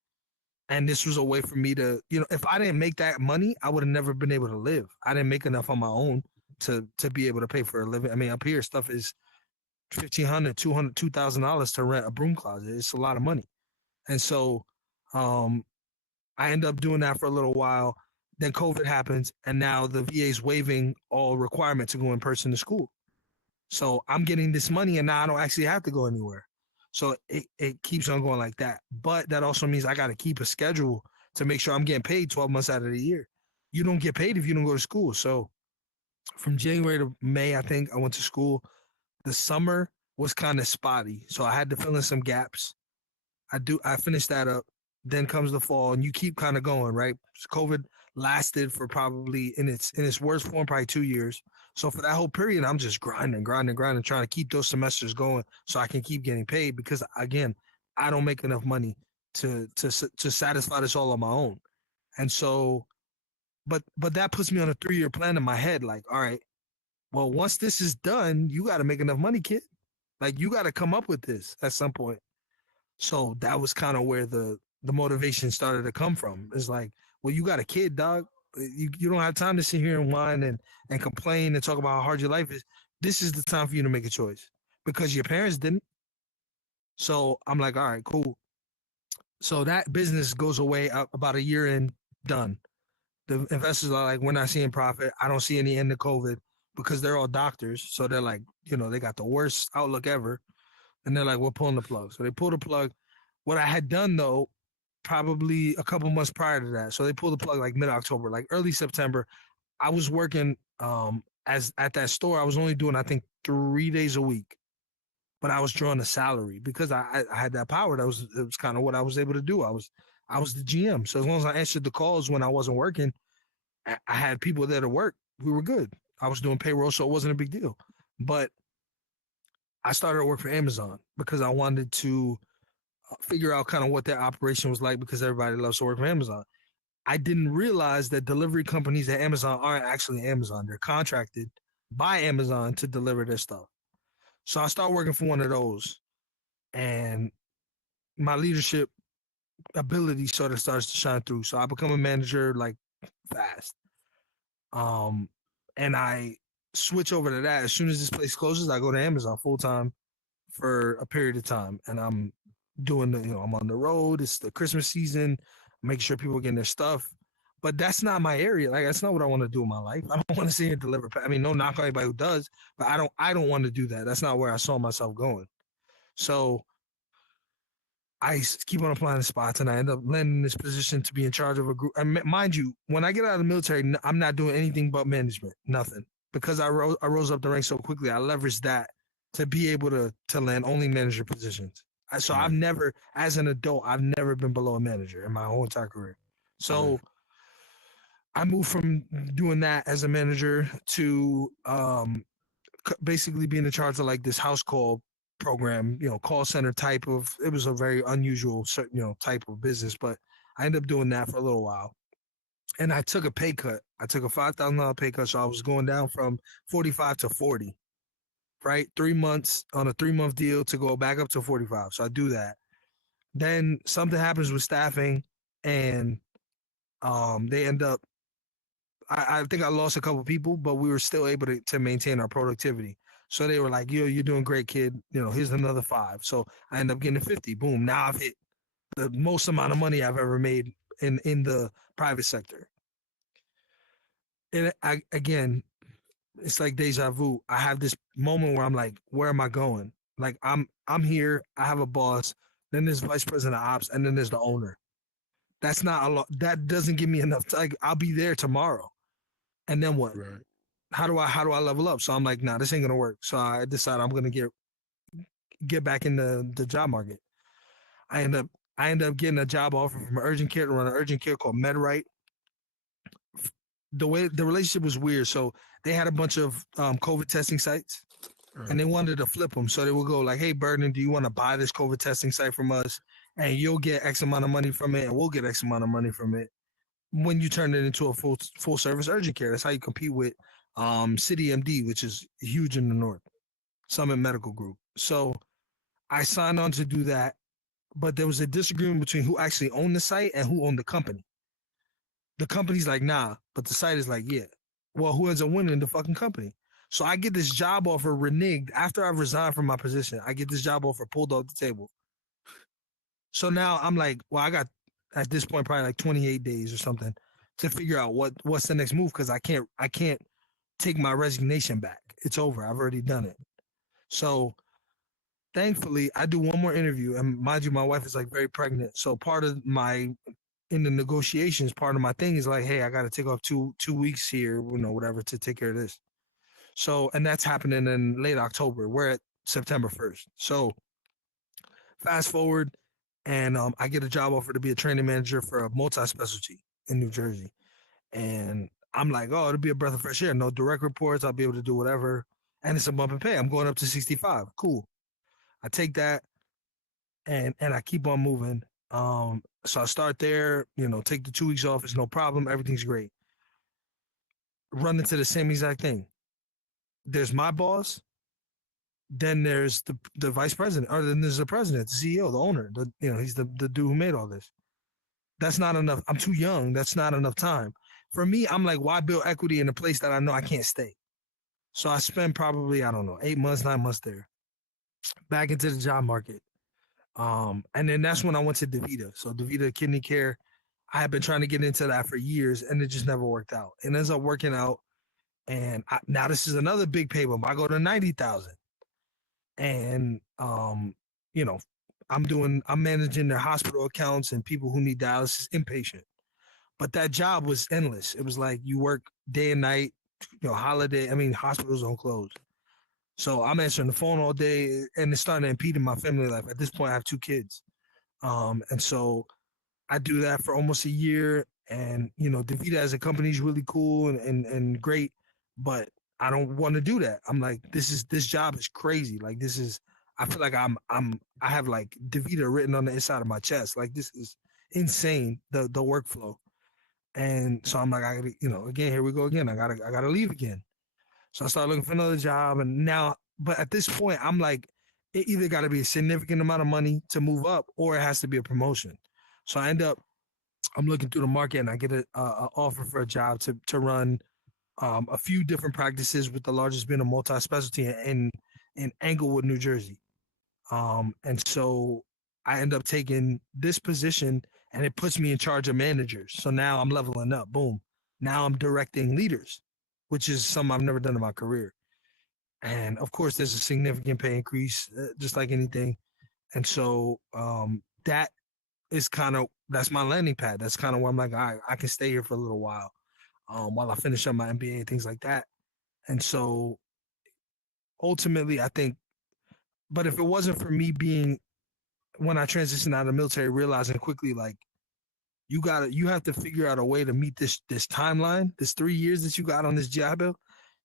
And this was a way for me to, if I didn't make that money, I would have never been able to live. I didn't make enough on my own to be able to pay for a living. I mean, up here stuff is $1,500, $2,000 to rent a broom closet. It's a lot of money. And so um I end up doing that for a little while. Then COVID happens, and now the VA is waiving all requirement to go in person to school. So I'm getting this money, and now I don't actually have to go anywhere. So it keeps on going like that. But that also means I got to keep a schedule to make sure I'm getting paid 12 months out of the year. You don't get paid if you don't go to school. So from January to May, I think I went to school. The summer was kind of spotty, so I had to fill in some gaps. I finished that up. Then comes the fall, and you keep kind of going, right? COVID lasted for probably in its worst form, probably 2 years. So for that whole period, I'm just grinding, trying to keep those semesters going so I can keep getting paid because again, I don't make enough money to satisfy this all on my own. And so, but that puts me on a 3-year plan in my head. Like, all right, well, once this is done, you got to make enough money, kid. Like, you got to come up with this at some point. So that was kind of where the motivation started to come from. It's like, well, you got a kid, dog. You don't have time to sit here and whine and complain and talk about how hard your life is. This is the time for you to make a choice because your parents didn't. So I'm like, all right, cool. So that business goes away about a year in, done. The investors are like, we're not seeing profit. I don't see any end of COVID because they're all doctors. So they're like, they got the worst outlook ever. And they're like, we're pulling the plug. So they pulled the plug. What I had done, though, probably a couple months prior to that. So they pulled the plug like mid-October, like early September. I was working as at that store. I was only doing, I think, 3 days a week. But I was drawing a salary because I had that power. It was kind of what I was able to do. I was the GM. So as long as I answered the calls when I wasn't working, I had people there to work. We were good. I was doing payroll, so it wasn't a big deal. But I started to work for Amazon because I wanted to figure out kind of what their operation was like because everybody loves to work for Amazon. I didn't realize that delivery companies at Amazon aren't actually Amazon. They're contracted by Amazon to deliver their stuff. So I started working for one of those, and my leadership ability sort of starts to shine through. So I become a manager like fast. And I switch over to that. As soon as this place closes, I go to Amazon full time for a period of time. And I'm doing I'm on the road. It's the Christmas season, making sure people are getting their stuff. But that's not my area. Like, that's not what I want to do in my life. I don't want to sit here and deliver. I mean, no knock on anybody who does, but I don't want to do that. That's not where I saw myself going. So I keep on applying to spots, and I end up landing in this position to be in charge of a group. And mind you, when I get out of the military, I'm not doing anything but management, nothing. Because I rose up the ranks so quickly, I leveraged that to be able to land only manager positions. So I've never, as an adult, I've never been below a manager in my whole entire career. So I moved from doing that as a manager to basically being in charge of like this house call program, call center type of. It was a very unusual, type of business, but I ended up doing that for a little while, and I took a pay cut. I took a $5,000 pay cut, so I was going down from 45 to 40. Right, 3 months on a 3-month deal to go back up to 45. So I do that. Then something happens with staffing, and they end up. I think I lost a couple of people, but we were still able to maintain our productivity. So they were like, "Yo, you're doing great, kid. Here's another 5." So I end up getting 50. Boom! Now I've hit the most amount of money I've ever made in the private sector. And again, it's like deja vu. I have this moment where I'm like, where am I going? Like, I'm here. I have a boss. Then there's vice president of ops, and then there's the owner. That's not a lot. That doesn't give me enough time. I'll be there tomorrow. And then what? Right. How do I level up? So I'm like, nah, this ain't gonna work. So I decide I'm gonna get back in the job market. I end up getting a job offer from urgent care to run an urgent care called MedRite. The way the relationship was weird. So they had a bunch of COVID testing sites, and they wanted to flip them. So they would go like, "Hey, Burden, do you want to buy this COVID testing site from us? And you'll get X amount of money from it, and we'll get X amount of money from it when you turn it into a full service urgent care." That's how you compete with City MD, which is huge in the north, Summit Medical Group. So I signed on to do that, but there was a disagreement between who actually owned the site and who owned the company. The company's like, nah, but the site is like, yeah. well, who ends up winning the fucking company. So I get this job offer reneged after I've resigned from my position. I get this job offer pulled off the table. So now I'm like, well, I got at this point probably like 28 days or something to figure out what's the next move because I can't take my resignation back. It's over. I've already done it. So thankfully, I do one more interview, and mind you, my wife is like very pregnant. So part of my in the negotiations, part of my thing is like, hey, I got to take off two weeks here, whatever, to take care of this. So, and that's happening in late October. We're at September 1st. So fast forward, and I get a job offer to be a training manager for a multi-specialty in New Jersey. And I'm like, oh, it'll be a breath of fresh air. No direct reports. I'll be able to do whatever. And it's a bump in pay. I'm going up to 65. Cool. I take that and I keep on moving. So I start there, take the 2 weeks off. It's no problem. Everything's great. Run into the same exact thing. There's my boss. Then there's the vice president, or then there's the president, the CEO, the owner. He's the dude who made all this. That's not enough. I'm too young. That's not enough time. For me, I'm like, why build equity in a place that I know I can't stay? So I spent probably, I don't know, 8 months, 9 months there. Back into the job market. And then that's when I went to DaVita. So DaVita Kidney Care, I had been trying to get into that for years, and it just never worked out. It ends up working out, and now this is another big pay bump. I go to 90,000, and I'm managing their hospital accounts and people who need dialysis inpatient. But that job was endless. It was like you work day and night, holiday. I mean, hospitals don't close. So I'm answering the phone all day, and it's starting to impede in my family life. At this point, I have 2 kids. And so I do that for almost a year. And, DaVita as a company is really cool and great, but I don't want to do that. I'm like, this job is crazy. Like, I feel like I have like DaVita written on the inside of my chest. Like, this is insane, the workflow. And so I'm like, I gotta, again, here we go again. I gotta leave again. So I started looking for another job, and now, but at this point, I'm like, it either got to be a significant amount of money to move up, or it has to be a promotion. So I'm looking through the market, and I get a offer for a job to run a few different practices, with the largest being a multi-specialty in Englewood, New Jersey. And so I end up taking this position, and it puts me in charge of managers. So now I'm leveling up. Boom. Now I'm directing leaders, which is something I've never done in my career. And of course, there's a significant pay increase, just like anything. And so that is that's my landing pad. That's kind of where I'm like, all right, I can stay here for a little while I finish up my MBA and things like that. And so ultimately, I think, but if it wasn't for me when I transitioned out of the military, realizing quickly, like, you have to figure out a way to meet this timeline, this 3 years that you got on this GI Bill.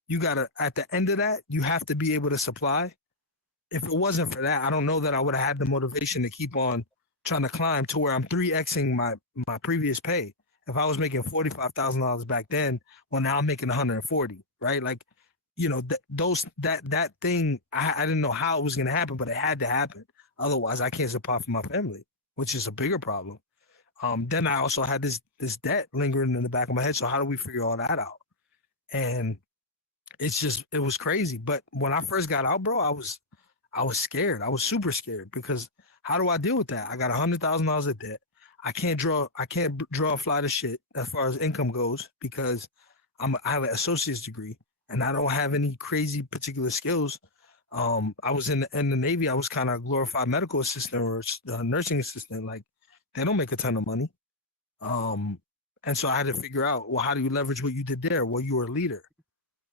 You gotta, at the end of that, you have to be able to supply. If it wasn't for that, I don't know that I would have had the motivation to keep on trying to climb to where I'm 3xing my previous pay. If I was making $45,000 back then, well, now I'm making 140, right? Like, that thing, I didn't know how it was gonna happen, but it had to happen. Otherwise, I can't support for my family, which is a bigger problem. Then I also had this debt lingering in the back of my head. So how do we figure all that out? And it was crazy. But when I first got out, bro, I was scared. I was super scared, because how do I deal with that? I got $100,000 of debt. I can't draw a fly to shit as far as income goes, because I have an associate's degree and I don't have any crazy particular skills. I was in the Navy. I was kind of a glorified medical assistant or nursing assistant. Like, they don't make a ton of money. And so I had to figure out, well, how do you leverage what you did there? Well, you were a leader.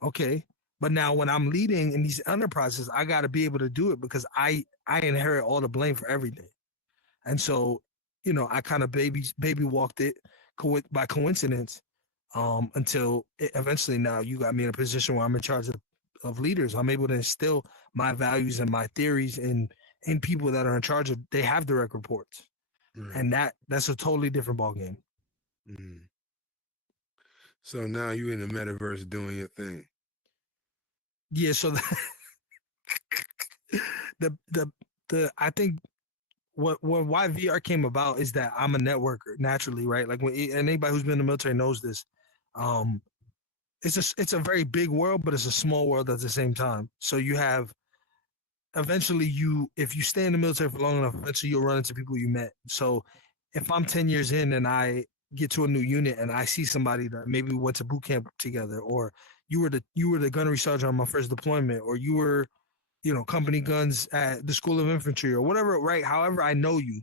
Okay. But now when I'm leading in these enterprises, I got to be able to do it, because I inherit all the blame for everything. And so, I kind of baby walked it by coincidence, until eventually now you got me in a position where I'm in charge of leaders. I'm able to instill my values and my theories in people that are in charge of, they have direct reports. And that's a totally different ballgame. Mm. So now you're in the metaverse doing your thing. Yeah. So I think why VR came about is that I'm a networker naturally, right? Like, and anybody who's been in the military knows this. it's a very big world, but it's a small world at the same time. So you have eventually if you stay in the military for long enough, eventually you'll run into people you met. So if I'm 10 years in and I get to a new unit and I see somebody that maybe we went to boot camp together, or you were the gunnery sergeant on my first deployment, or you were, company guns at the School of Infantry or whatever, right? However, I know you.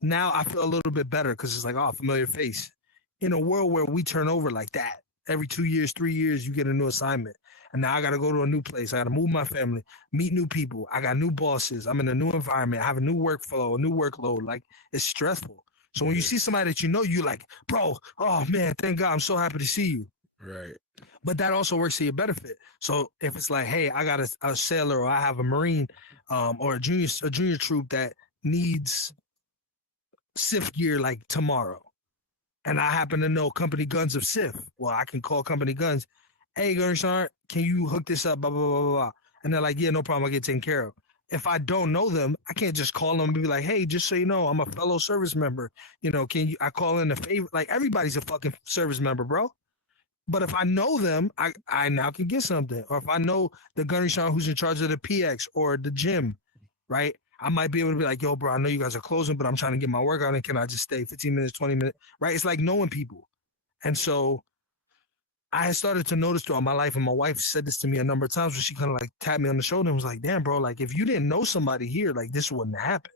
Now I feel a little bit better because it's like, oh, familiar face. In a world where we turn over like that, every 2 years, 3 years, you get a new assignment. And now I got to go to a new place. I got to move my family, meet new people. I got new bosses. I'm in a new environment. I have a new workflow, a new workload. Like, it's stressful. So when you see somebody that you know, you're like, bro, oh man, thank God, I'm so happy to see you. Right. But that also works to your benefit. So if it's like, hey, I got a sailor, or I have a Marine, or a junior troop that needs SIF gear like tomorrow, and I happen to know Company Guns of SIF, well, I can call Company Guns. Hey, Gunner Sergeant, can you hook this up? Blah, blah, blah, blah, blah. And they're like, yeah, no problem. I'll get taken care of. If I don't know them, I can't just call them and be like, hey, just so you know, I'm a fellow service member. I call in a favor? Like, everybody's a fucking service member, bro. But if I know them, I now can get something. Or if I know the gunnery sergeant who's in charge of the PX or the gym, right? I might be able to be like, yo, bro, I know you guys are closing, but I'm trying to get my workout in. Can I just stay 15 minutes, 20 minutes? Right? It's like knowing people. And so I had started to notice throughout my life, and my wife said this to me a number of times, where she kind of like tapped me on the shoulder and was like, damn, bro, like if you didn't know somebody here, like this wouldn't happen.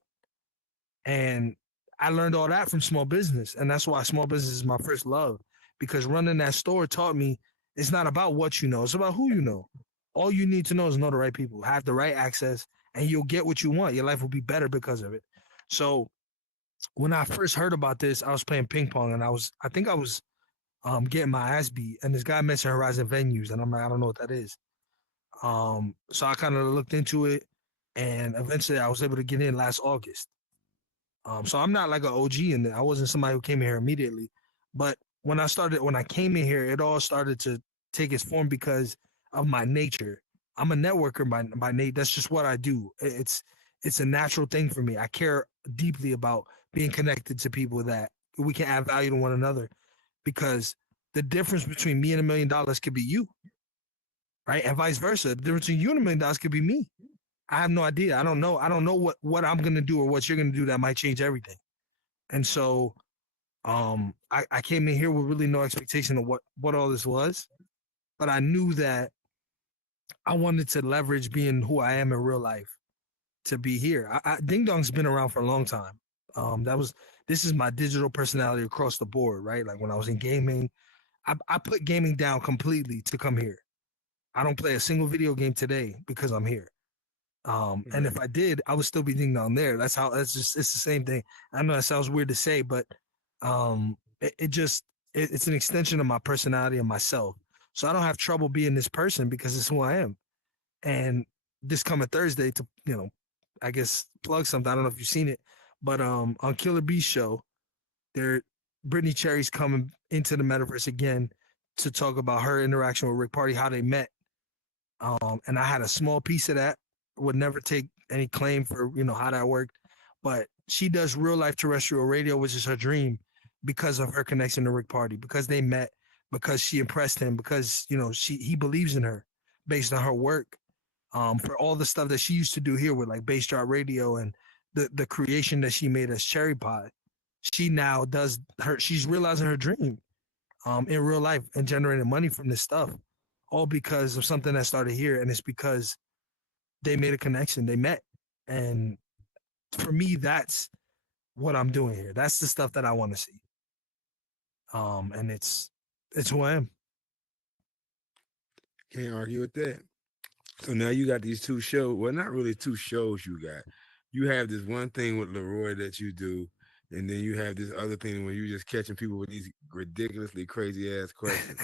And I learned all that from small business. And that's why small business is my first love, because running that store taught me it's not about what you know, it's about who you know. All you need to know is know the right people, have the right access, and you'll get what you want. Your life will be better because of it. So when I first heard about this, I was playing ping pong, and I think I was getting my ass beat, and this guy mentioned Horizon Venues, and I'm like, I don't know what that is. So I kind of looked into it, and eventually I was able to get in last August. So I'm not like an OG in there. I wasn't somebody who came here immediately, but when I came in here, it all started to take its form because of my nature. I'm a networker by nature. That's just what I do. It's a natural thing for me. I care deeply about being connected to people that we can add value to one another, because the difference between me and $1 million could be you, right? And vice versa. The difference between you and $1 million could be me. I have no idea. I don't know. I don't know what I'm gonna do or what you're gonna do that might change everything. And so I came in here with really no expectation of what all this was, but I knew that I wanted to leverage being who I am in real life to be here. Ding Dong's been around for a long time. This is my digital personality across the board, right? Like when I was in gaming, I put gaming down completely to come here. I don't play a single video game today because I'm here. And if I did, I would still be Ding Dong there. It's the same thing. I know that sounds weird to say, but it's an extension of my personality and myself. So I don't have trouble being this person because it's who I am. And this coming Thursday, to I guess plug something. I don't know if you've seen it, but on Killer Beast show, Brittany Cherry's coming into the metaverse again to talk about her interaction with Rick Party, how they met. And I had a small piece of that. Would never take any claim for how that worked, but she does real life terrestrial radio, which is her dream, because of her connection to Rick Party, because they met, because she impressed him, because he believes in her based on her work. For all the stuff that she used to do here with like Bass Drop Radio and the creation that she made as Cherry Pie, she now does she's realizing her dream in real life and generating money from this stuff, all because of something that started here. And it's because they made a connection, they met. And for me, that's what I'm doing here. That's the stuff that I want to see. And it's who I am. Can't argue with that. So now you got these two shows. Well, not really two shows you got. You have this one thing with Leroy that you do, and then you have this other thing where you're just catching people with these ridiculously crazy ass questions.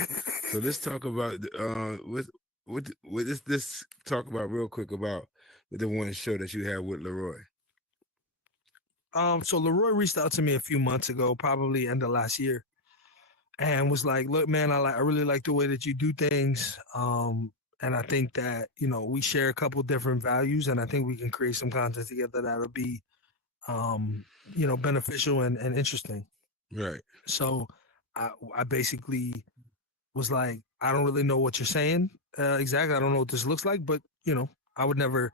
So let's talk about this talk about real quick about the one show that you have with Leroy. So Leroy reached out to me a few months ago, probably end of last year, and was like, "Look, man, I really like the way that you do things. And I think that we share a couple different values, and I think we can create some content together that'll be, beneficial and interesting." Right. So I basically was like, I don't really know what you're saying exactly. I don't know what this looks like, but you know, I would never.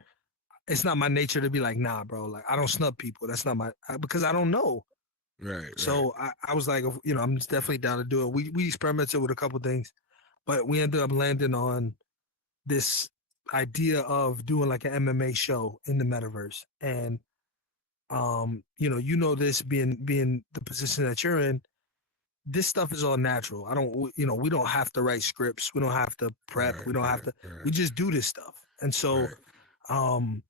It's not my nature to be like, nah, bro. Like I don't snub people. That's not because I don't know. Right. So I was like, you know, I'm definitely down to do it. We experimented with a couple things, but we ended up landing on this idea of doing like an MMA show in the metaverse. And you know this being the position that you're in, this stuff is all natural. I don't you know, we don't have to write scripts, we don't have to prep, Right, we don't have right, to right. we just do this stuff. And so Right.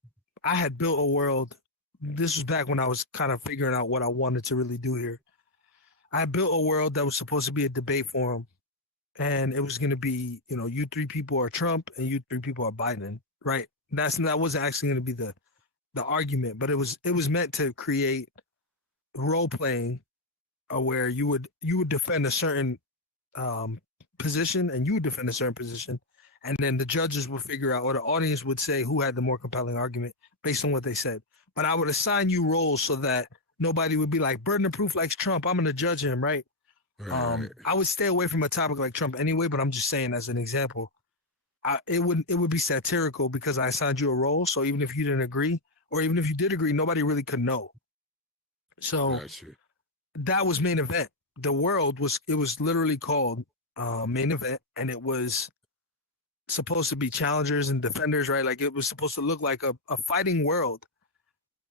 I had built a world. This was back when I was kind of figuring out what I wanted to really do here. I built a world that was supposed to be a debate forum, and it was going to be, you know, you three people are Trump and you three people are Biden, right? That wasn't actually going to be the argument, but it was meant to create role playing, where you would defend a certain um, position and you would defend a certain position, and then the judges would figure out, or the audience would say who had the more compelling argument based on what they said. But I would assign you roles so that nobody would be like burden of proof likes Trump, I'm going to judge him, right? Right. I would stay away from a topic like Trump anyway, but I'm just saying as an example, it would be satirical because I assigned you a role. So even if you didn't agree, or even if you did agree, nobody really could know. So Got you. that was main event. The world was literally called main event, and it was supposed to be challengers and defenders, right? Like it was supposed to look like a fighting world,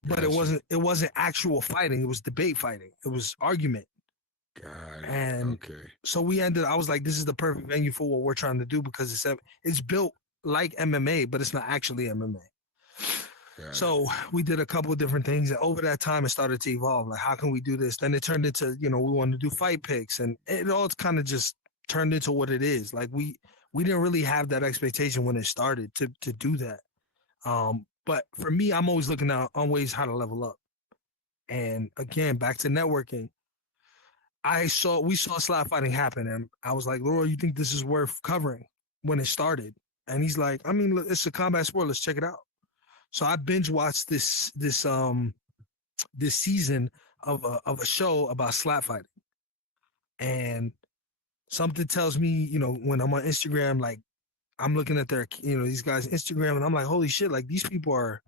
but it Gotcha. wasn't actual fighting. It was debate fighting. It was argument. Got it. And Okay. so I was like, this is the perfect venue for what we're trying to do because it's built like MMA, but it's not actually MMA. Got it. So we did a couple of different things. And over that time, it started to evolve. Like, how can we do this? Then it turned into, you know, we wanted to do fight picks, and it all kind of just turned into what it is. Like we didn't really have that expectation when it started to do that. But for me, I'm always looking out on ways how to level up. And again, back to networking. We saw slap fighting happen, and I was like, Laura, you think this is worth covering when it started? And he's like, I mean, it's a combat sport. Let's check it out. So I binge watched this season of a show about slap fighting, and something tells me, you know, when I'm on Instagram, like I'm looking at these guys' Instagram, and I'm like, holy shit, like these people are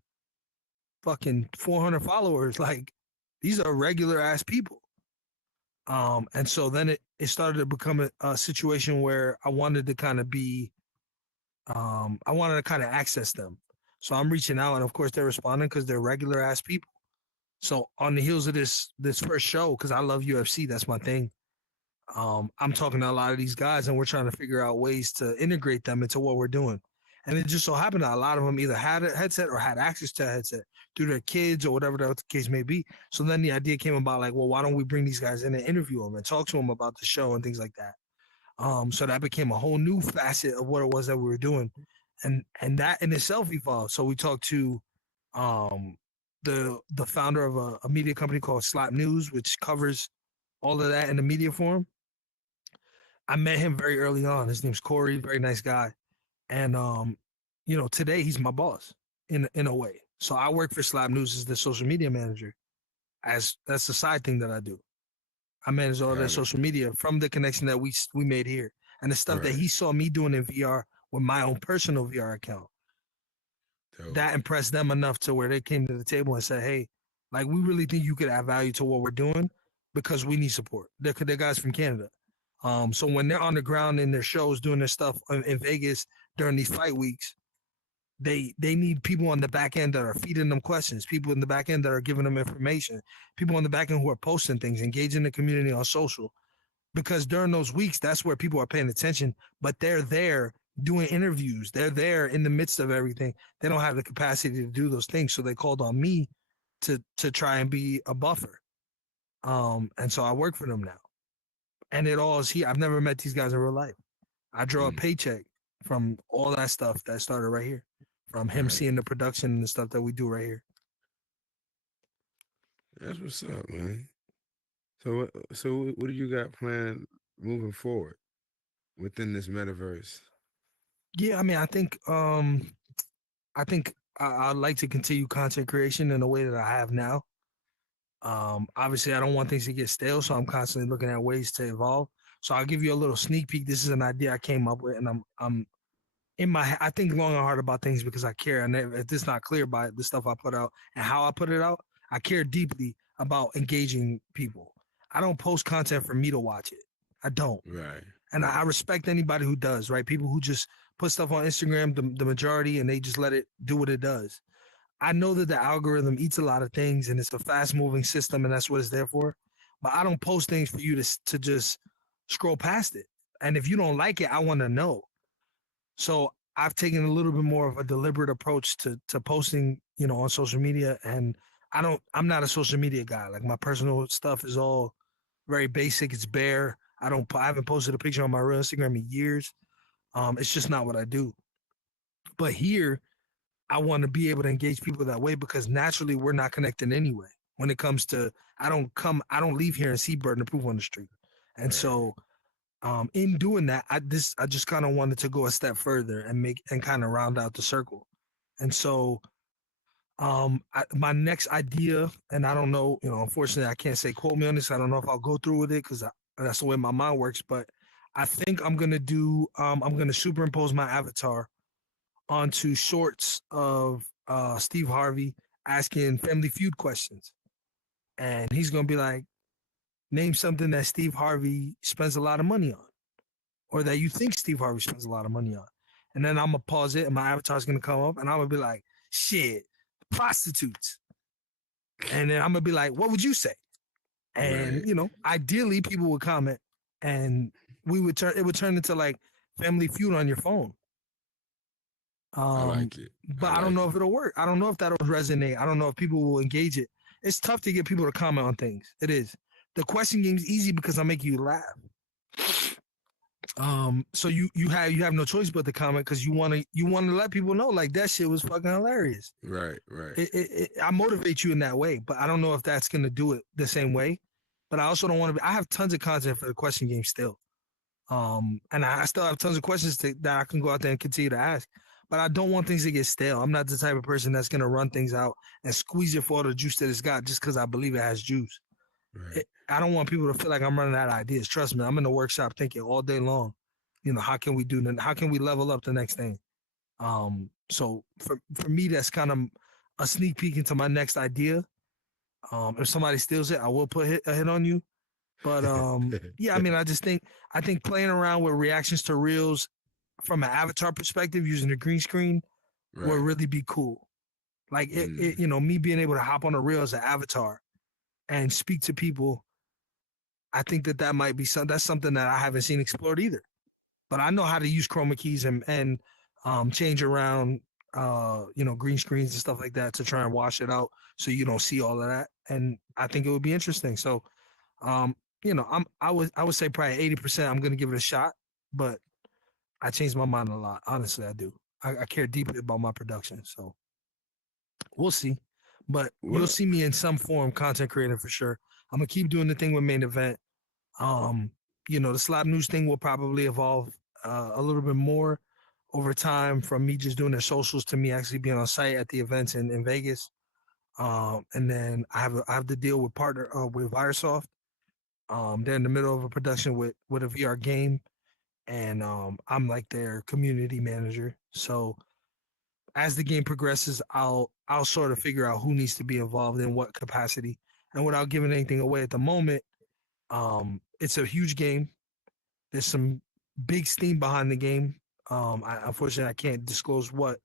fucking 400 followers, like these are regular ass people. And so then it started to become a situation where I wanted to kind of access them. So I'm reaching out, and of course they're responding because they're regular ass people. So on the heels of this first show, because I love UFC, that's my thing. I'm talking to a lot of these guys, and we're trying to figure out ways to integrate them into what we're doing. And it just so happened that a lot of them either had a headset or had access to a headset through their kids or whatever the case may be. So then the idea came about, like, well, why don't we bring these guys in and interview them and talk to them about the show and things like that. So that became a whole new facet of what it was that we were doing, and that in itself evolved. So we talked to the founder of a media company called Slap News, which covers all of that in the media form. I met him very early on. His name's Corey, very nice guy. And you know, today he's my boss in a way. So I work for Slap News as the social media manager. That's the side thing that I do. I manage all Got that it. social media from the connection that we made here, and the stuff that Right. he saw me doing in VR with my own personal VR account. Dope. That impressed them enough to where they came to the table and said, "Hey, like we really think you could add value to what we're doing because we need support." They're guys from Canada. So when they're on the ground in their shows doing their stuff in Vegas during these fight weeks, they need people on the back end that are feeding them questions, people in the back end that are giving them information, people on the back end who are posting things, engaging the community on social. Because during those weeks, that's where people are paying attention, but they're there doing interviews. They're there in the midst of everything. They don't have the capacity to do those things. So they called on me to try and be a buffer. And so I work for them now. And it all is here. I've never met these guys in real life. I draw a paycheck from all that stuff that started right here, from him Right. seeing the production and the stuff that we do right here. That's what's up, man. So what do you got planned moving forward within this metaverse? Yeah, I mean, I think I'd like to continue content creation in the way that I have now. Obviously, I don't want things to get stale, so I'm constantly looking at ways to evolve. So I'll give you a little sneak peek. This is an idea I came up with, and I'm in my. I think long and hard about things because I care. And if it's not clear by the stuff I put out and how I put it out, I care deeply about engaging people. I don't post content for me to watch it. I don't. Right. And I respect anybody who does, right? People who just put stuff on Instagram, the majority, and they just let it do what it does. I know that the algorithm eats a lot of things and it's a fast moving system and that's what it's there for. But I don't post things for you to just scroll past it. And if you don't like it, I want to know. So I've taken a little bit more of a deliberate approach to posting, on social media. And I'm not a social media guy. Like my personal stuff is all very basic. It's bare. I haven't posted a picture on my real Instagram in years. It's just not what I do. But here, I want to be able to engage people that way because naturally we're not connected anyway. When it comes to, I don't leave here and see Burden of Proof on the street. And Right. so, in doing that, I just kind of wanted to go a step further and kind of round out the circle. And so, my next idea, and I don't know, unfortunately, I can't say quote me on this. I don't know if I'll go through with it because that's the way my mind works. But I think I'm gonna superimpose my avatar onto shorts of Steve Harvey asking Family Feud questions, and he's gonna be like, name something that Steve Harvey spends a lot of money on, or that you think Steve Harvey spends a lot of money on. And then I'm gonna pause it, and my avatar's gonna come up, and I'm gonna be like, shit, prostitutes. And then I'm gonna be like, what would you say? And Right. ideally, people would comment, and it would turn into like Family Feud on your phone. I like it. But I don't know if it'll work. I don't know if that'll resonate. I don't know if people will engage it. It's tough to get people to comment on things. It is. The question game's easy because I make you laugh. So you have no choice but to comment because you want to let people know like that shit was fucking hilarious. Right. Right. I motivate you in that way, but I don't know if that's gonna do it the same way. But I also don't want to be. I have tons of content for the question game still. And I still have tons of questions that I can go out there and continue to ask. But I don't want things to get stale. I'm not the type of person that's gonna run things out and squeeze it for all the juice that it's got just because I believe it has juice. Right. I don't want people to feel like I'm running out of ideas. Trust me, I'm in the workshop thinking all day long. How can we how can we level up the next thing? So for me, that's kind of a sneak peek into my next idea. If somebody steals it, I will put a hit on you. But yeah, I mean, I think playing around with reactions to reels from an avatar perspective using the green screen would Right. really be cool. Like me being able to hop on a reel as an avatar and speak to people. I think that might be that's something that I haven't seen explored either. But I know how to use chroma keys and change around green screens and stuff like that to try and wash it out so you don't see all of that. And I think it would be interesting. So I would say probably 80% I'm gonna give it a shot, but I changed my mind a lot. Honestly, I do. I care deeply about my production. So we'll see. But you'll Well, see me in some form content creator for sure. I'm gonna keep doing the thing with Main Event. The slap news thing will probably evolve a little bit more over time from me just doing their socials to me actually being on site at the events in Vegas. And then I have the deal with with Viresoft. They're in the middle of a production with a VR game, and I'm like their community manager. So as the game progresses, I'll sort of figure out who needs to be involved in what capacity. And without giving anything away at the moment, it's a huge game. There's some big steam behind the game. Unfortunately, I can't disclose what,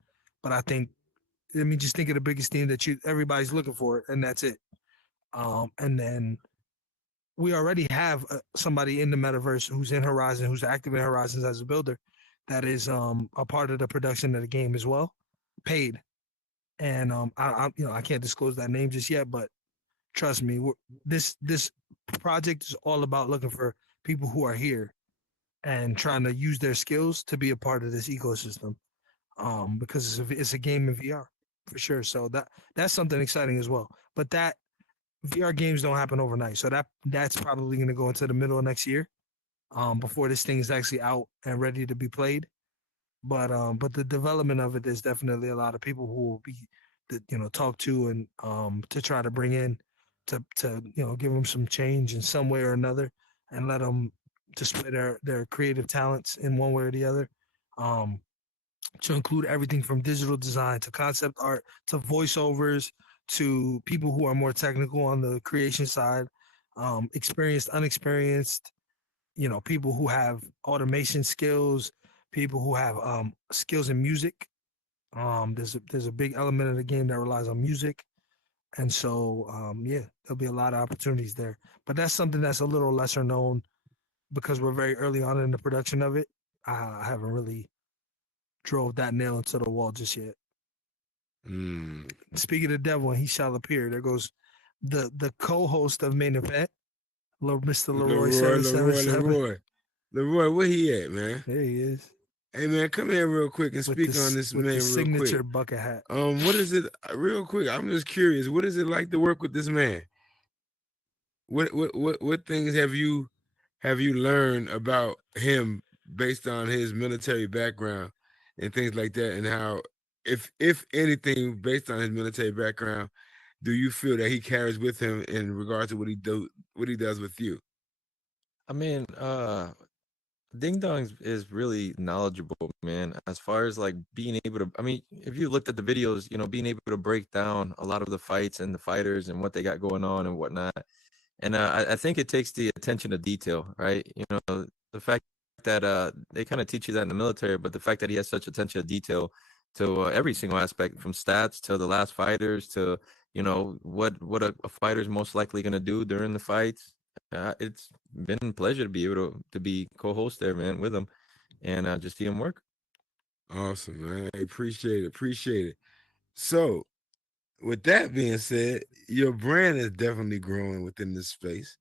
but just think of the biggest theme that everybody's looking for, and that's it. And then we already have somebody in the metaverse who's in Horizon, who's active in Horizons as a builder, that is a part of the production of the game as well, paid. And I can't disclose that name just yet, but trust me, this project is all about looking for people who are here and trying to use their skills to be a part of this ecosystem. Because it's a game in VR for sure. So that's something exciting as well. But that VR games don't happen overnight. So that's probably going to go into the middle of next year, before this thing is actually out and ready to be played. But the development of it, there's definitely a lot of people who will be, talk to and to try to bring in to give them some change in some way or another and let them display their creative talents in one way or the other. Um, to include everything from digital design to concept art to voiceovers to people who are more technical on the creation side, experienced, unexperienced, people who have automation skills, people who have skills in music. There's a big element of the game that relies on music, and so yeah, there'll be a lot of opportunities there. But that's something that's a little lesser known because we're very early on in the production of it. I haven't really drove that nail into the wall just yet. Mm. Speaking of the devil, and he shall appear. There goes the co-host of Main Event, Mr. Leroy 777. Leroy, where he at, man? There he is. Hey, man, come here real quick and speak on this with man the real signature quick. bucket hat. What is it? Real quick, I'm just curious. What is it like to work with this man? What things have you learned about him based on his military background and things like that, and how, if anything, based on his military background, do you feel that he carries with him in regards to what he does with you? I mean, Ding Dong is really knowledgeable, man. As far as like being able to, I mean, if you looked at the videos, being able to break down a lot of the fights and the fighters and what they got going on and whatnot. And I think it takes the attention to detail, right? The fact that they kind of teach you that in the military, but the fact that he has such attention to detail to every single aspect, from stats to the last fighters to what a fighter's most likely going to do during the fights. It's been a pleasure to be able to be co-host there, man, with him, and just see him work. Awesome, man. I appreciate it. So, with that being said, your brand is definitely growing within this space.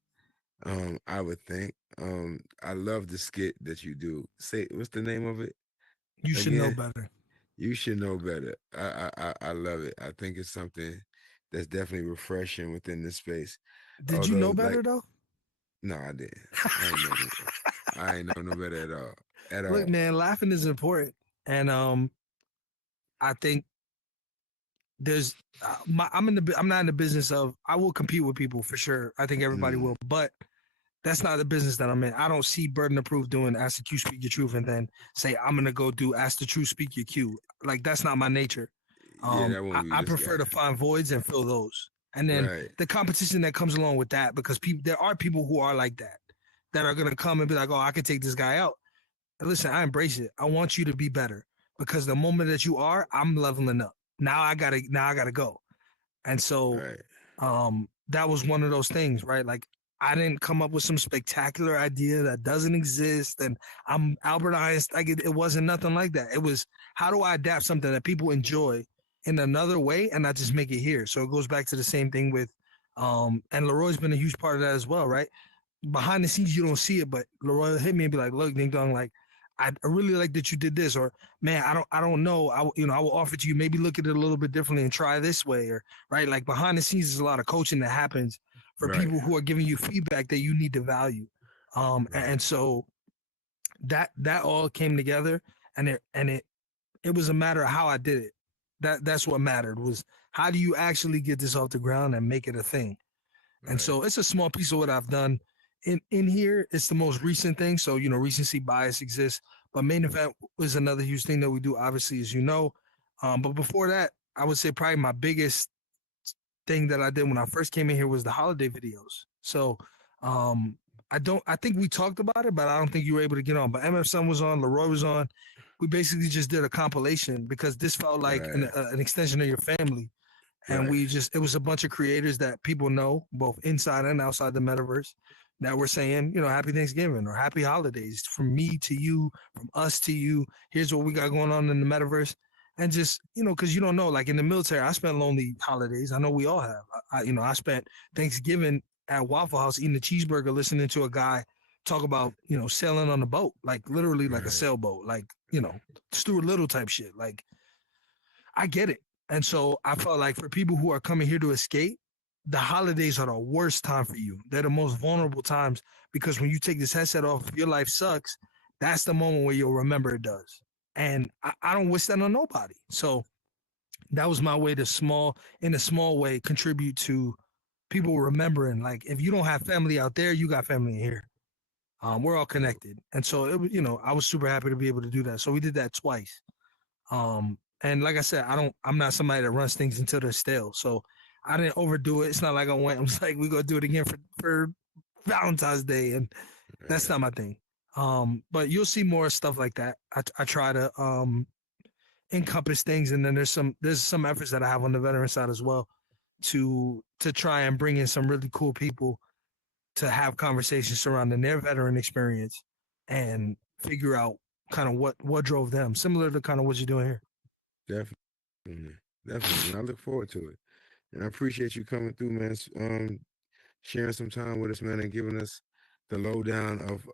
I would think. I love the skit that you do. Say, what's the name of it? You should know better. You should know better. I love it. I think it's something that's definitely refreshing within this space. Did you know better though? No, I didn't. I ain't know no better at all. Look, man, laughing is important, and I think there's I'm not in the business of, I will compete with people for sure. I think everybody will, but that's not the business that I'm in. I don't see Burden of Proof doing Ask the Q, Speak Your Truth, and then say I'm gonna go do Ask the Truth, Speak Your Q. Like, that's not my nature. I prefer to find voids and fill those. And then the competition that comes along with that, because there are people who are like that are gonna come and be like, oh, I could take this guy out. And listen, I embrace it. I want you to be better, because the moment that you are, I'm leveling up. Now I gotta go. And so that was one of those things, right? Like, I didn't come up with some spectacular idea that doesn't exist, and I'm Albert Einstein. Like, it wasn't nothing like that. It was, how do I adapt something that people enjoy in another way and not just make it here? So it goes back to the same thing with, and Leroy's been a huge part of that as well, right? Behind the scenes, you don't see it, but Leroy will hit me and be like, look, Ding Dong, like, I really like that you did this, or man, I don't know. I will offer to you, maybe look at it a little bit differently and try this way, or right. Like, behind the scenes, there's a lot of coaching that happens for people who are giving you feedback that you need to value. And so that all came together, and it was a matter of how I did it. That's what mattered, was how do you actually get this off the ground and make it a thing. And so it's a small piece of what I've done. In here, it's the most recent thing. So, recency bias exists. But Main Event was another huge thing that we do, obviously, as you know. But before that, I would say probably my biggest thing that I did when I first came in here was the holiday videos. So I think we talked about it, but I don't think you were able to get on. But MF Sun was on, Leroy was on. We basically just did a compilation because this felt like an extension of your family. And it was a bunch of creators that people know, both inside and outside the metaverse, that were saying, happy Thanksgiving or happy holidays from me to you, from us to you. Here's what we got going on in the metaverse. And just, because you don't know, like in the military, I spent lonely holidays. I know we all have. I spent Thanksgiving at Waffle House eating a cheeseburger, listening to a guy talk about, sailing on a boat, like literally like a sailboat, like, Stuart Little type shit. Like, I get it. And so I felt like for people who are coming here to escape, the holidays are the worst time for you. They're the most vulnerable times, because when you take this headset off, your life sucks. That's the moment where you'll remember it does. And I don't wish that on nobody. So that was my way to in a small way, contribute to people remembering, like, if you don't have family out there, you got family here. We're all connected, and so it was, I was super happy to be able to do that. So we did that twice. And like I said, I'm not somebody that runs things until they're stale. So I didn't overdo it. It's not like I went. I was like, we gonna do it again for Valentine's Day, and that's not my thing. But you'll see more stuff like that. I try to encompass things, and then there's some efforts that I have on the veteran side as well to try and bring in some really cool people to have conversations surrounding their veteran experience and figure out kind of what drove them, similar to kind of what you're doing here. Definitely, definitely. And I look forward to it. And I appreciate you coming through, man. Sharing some time with us, man, and giving us the lowdown of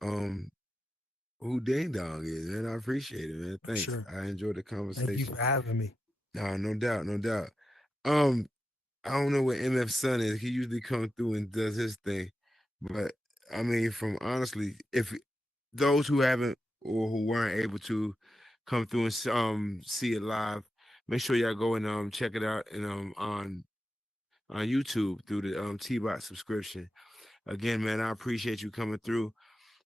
who Ding Dong is, man. I appreciate it, man. Thanks. Sure. I enjoyed the Thank you conversation. for having me. No doubt, no doubt. Um, I don't know what MF Son is. He usually comes through and does his thing, but I mean, from honestly, if those who haven't or who weren't able to come through and see it live, make sure y'all go and check it out and on YouTube through the T-Bot subscription. Again, man, I appreciate you coming through.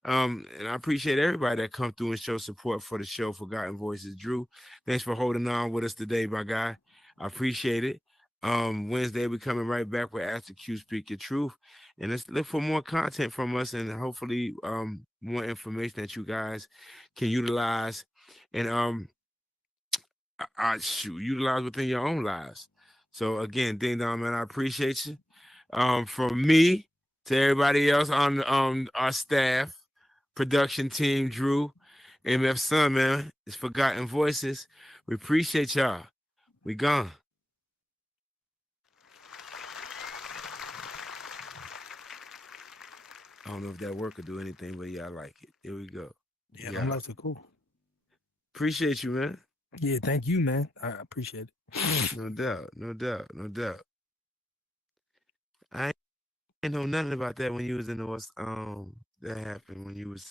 And I appreciate everybody that come through and show support for the show, Forgotten Voices. Drew, thanks for holding on with us today, my guy. I appreciate it. Wednesday, we're coming right back with Ask the Q Speak Your Truth. And let's look for more content from us and hopefully more information that you guys can utilize and utilize within your own lives. So again, Ding Dong, man, I appreciate you. From me to everybody else on our staff, production team, Drew, MF Son, man, it's Forgotten Voices. We appreciate y'all. We gone. I don't know if that work will do anything, but yeah, I like it. Here we go. Yeah, I'm like, cool. Appreciate you, man. Yeah, thank you, man. I appreciate it. No doubt, no doubt, no doubt. I ain't know nothing about that when you was in the that happened when you was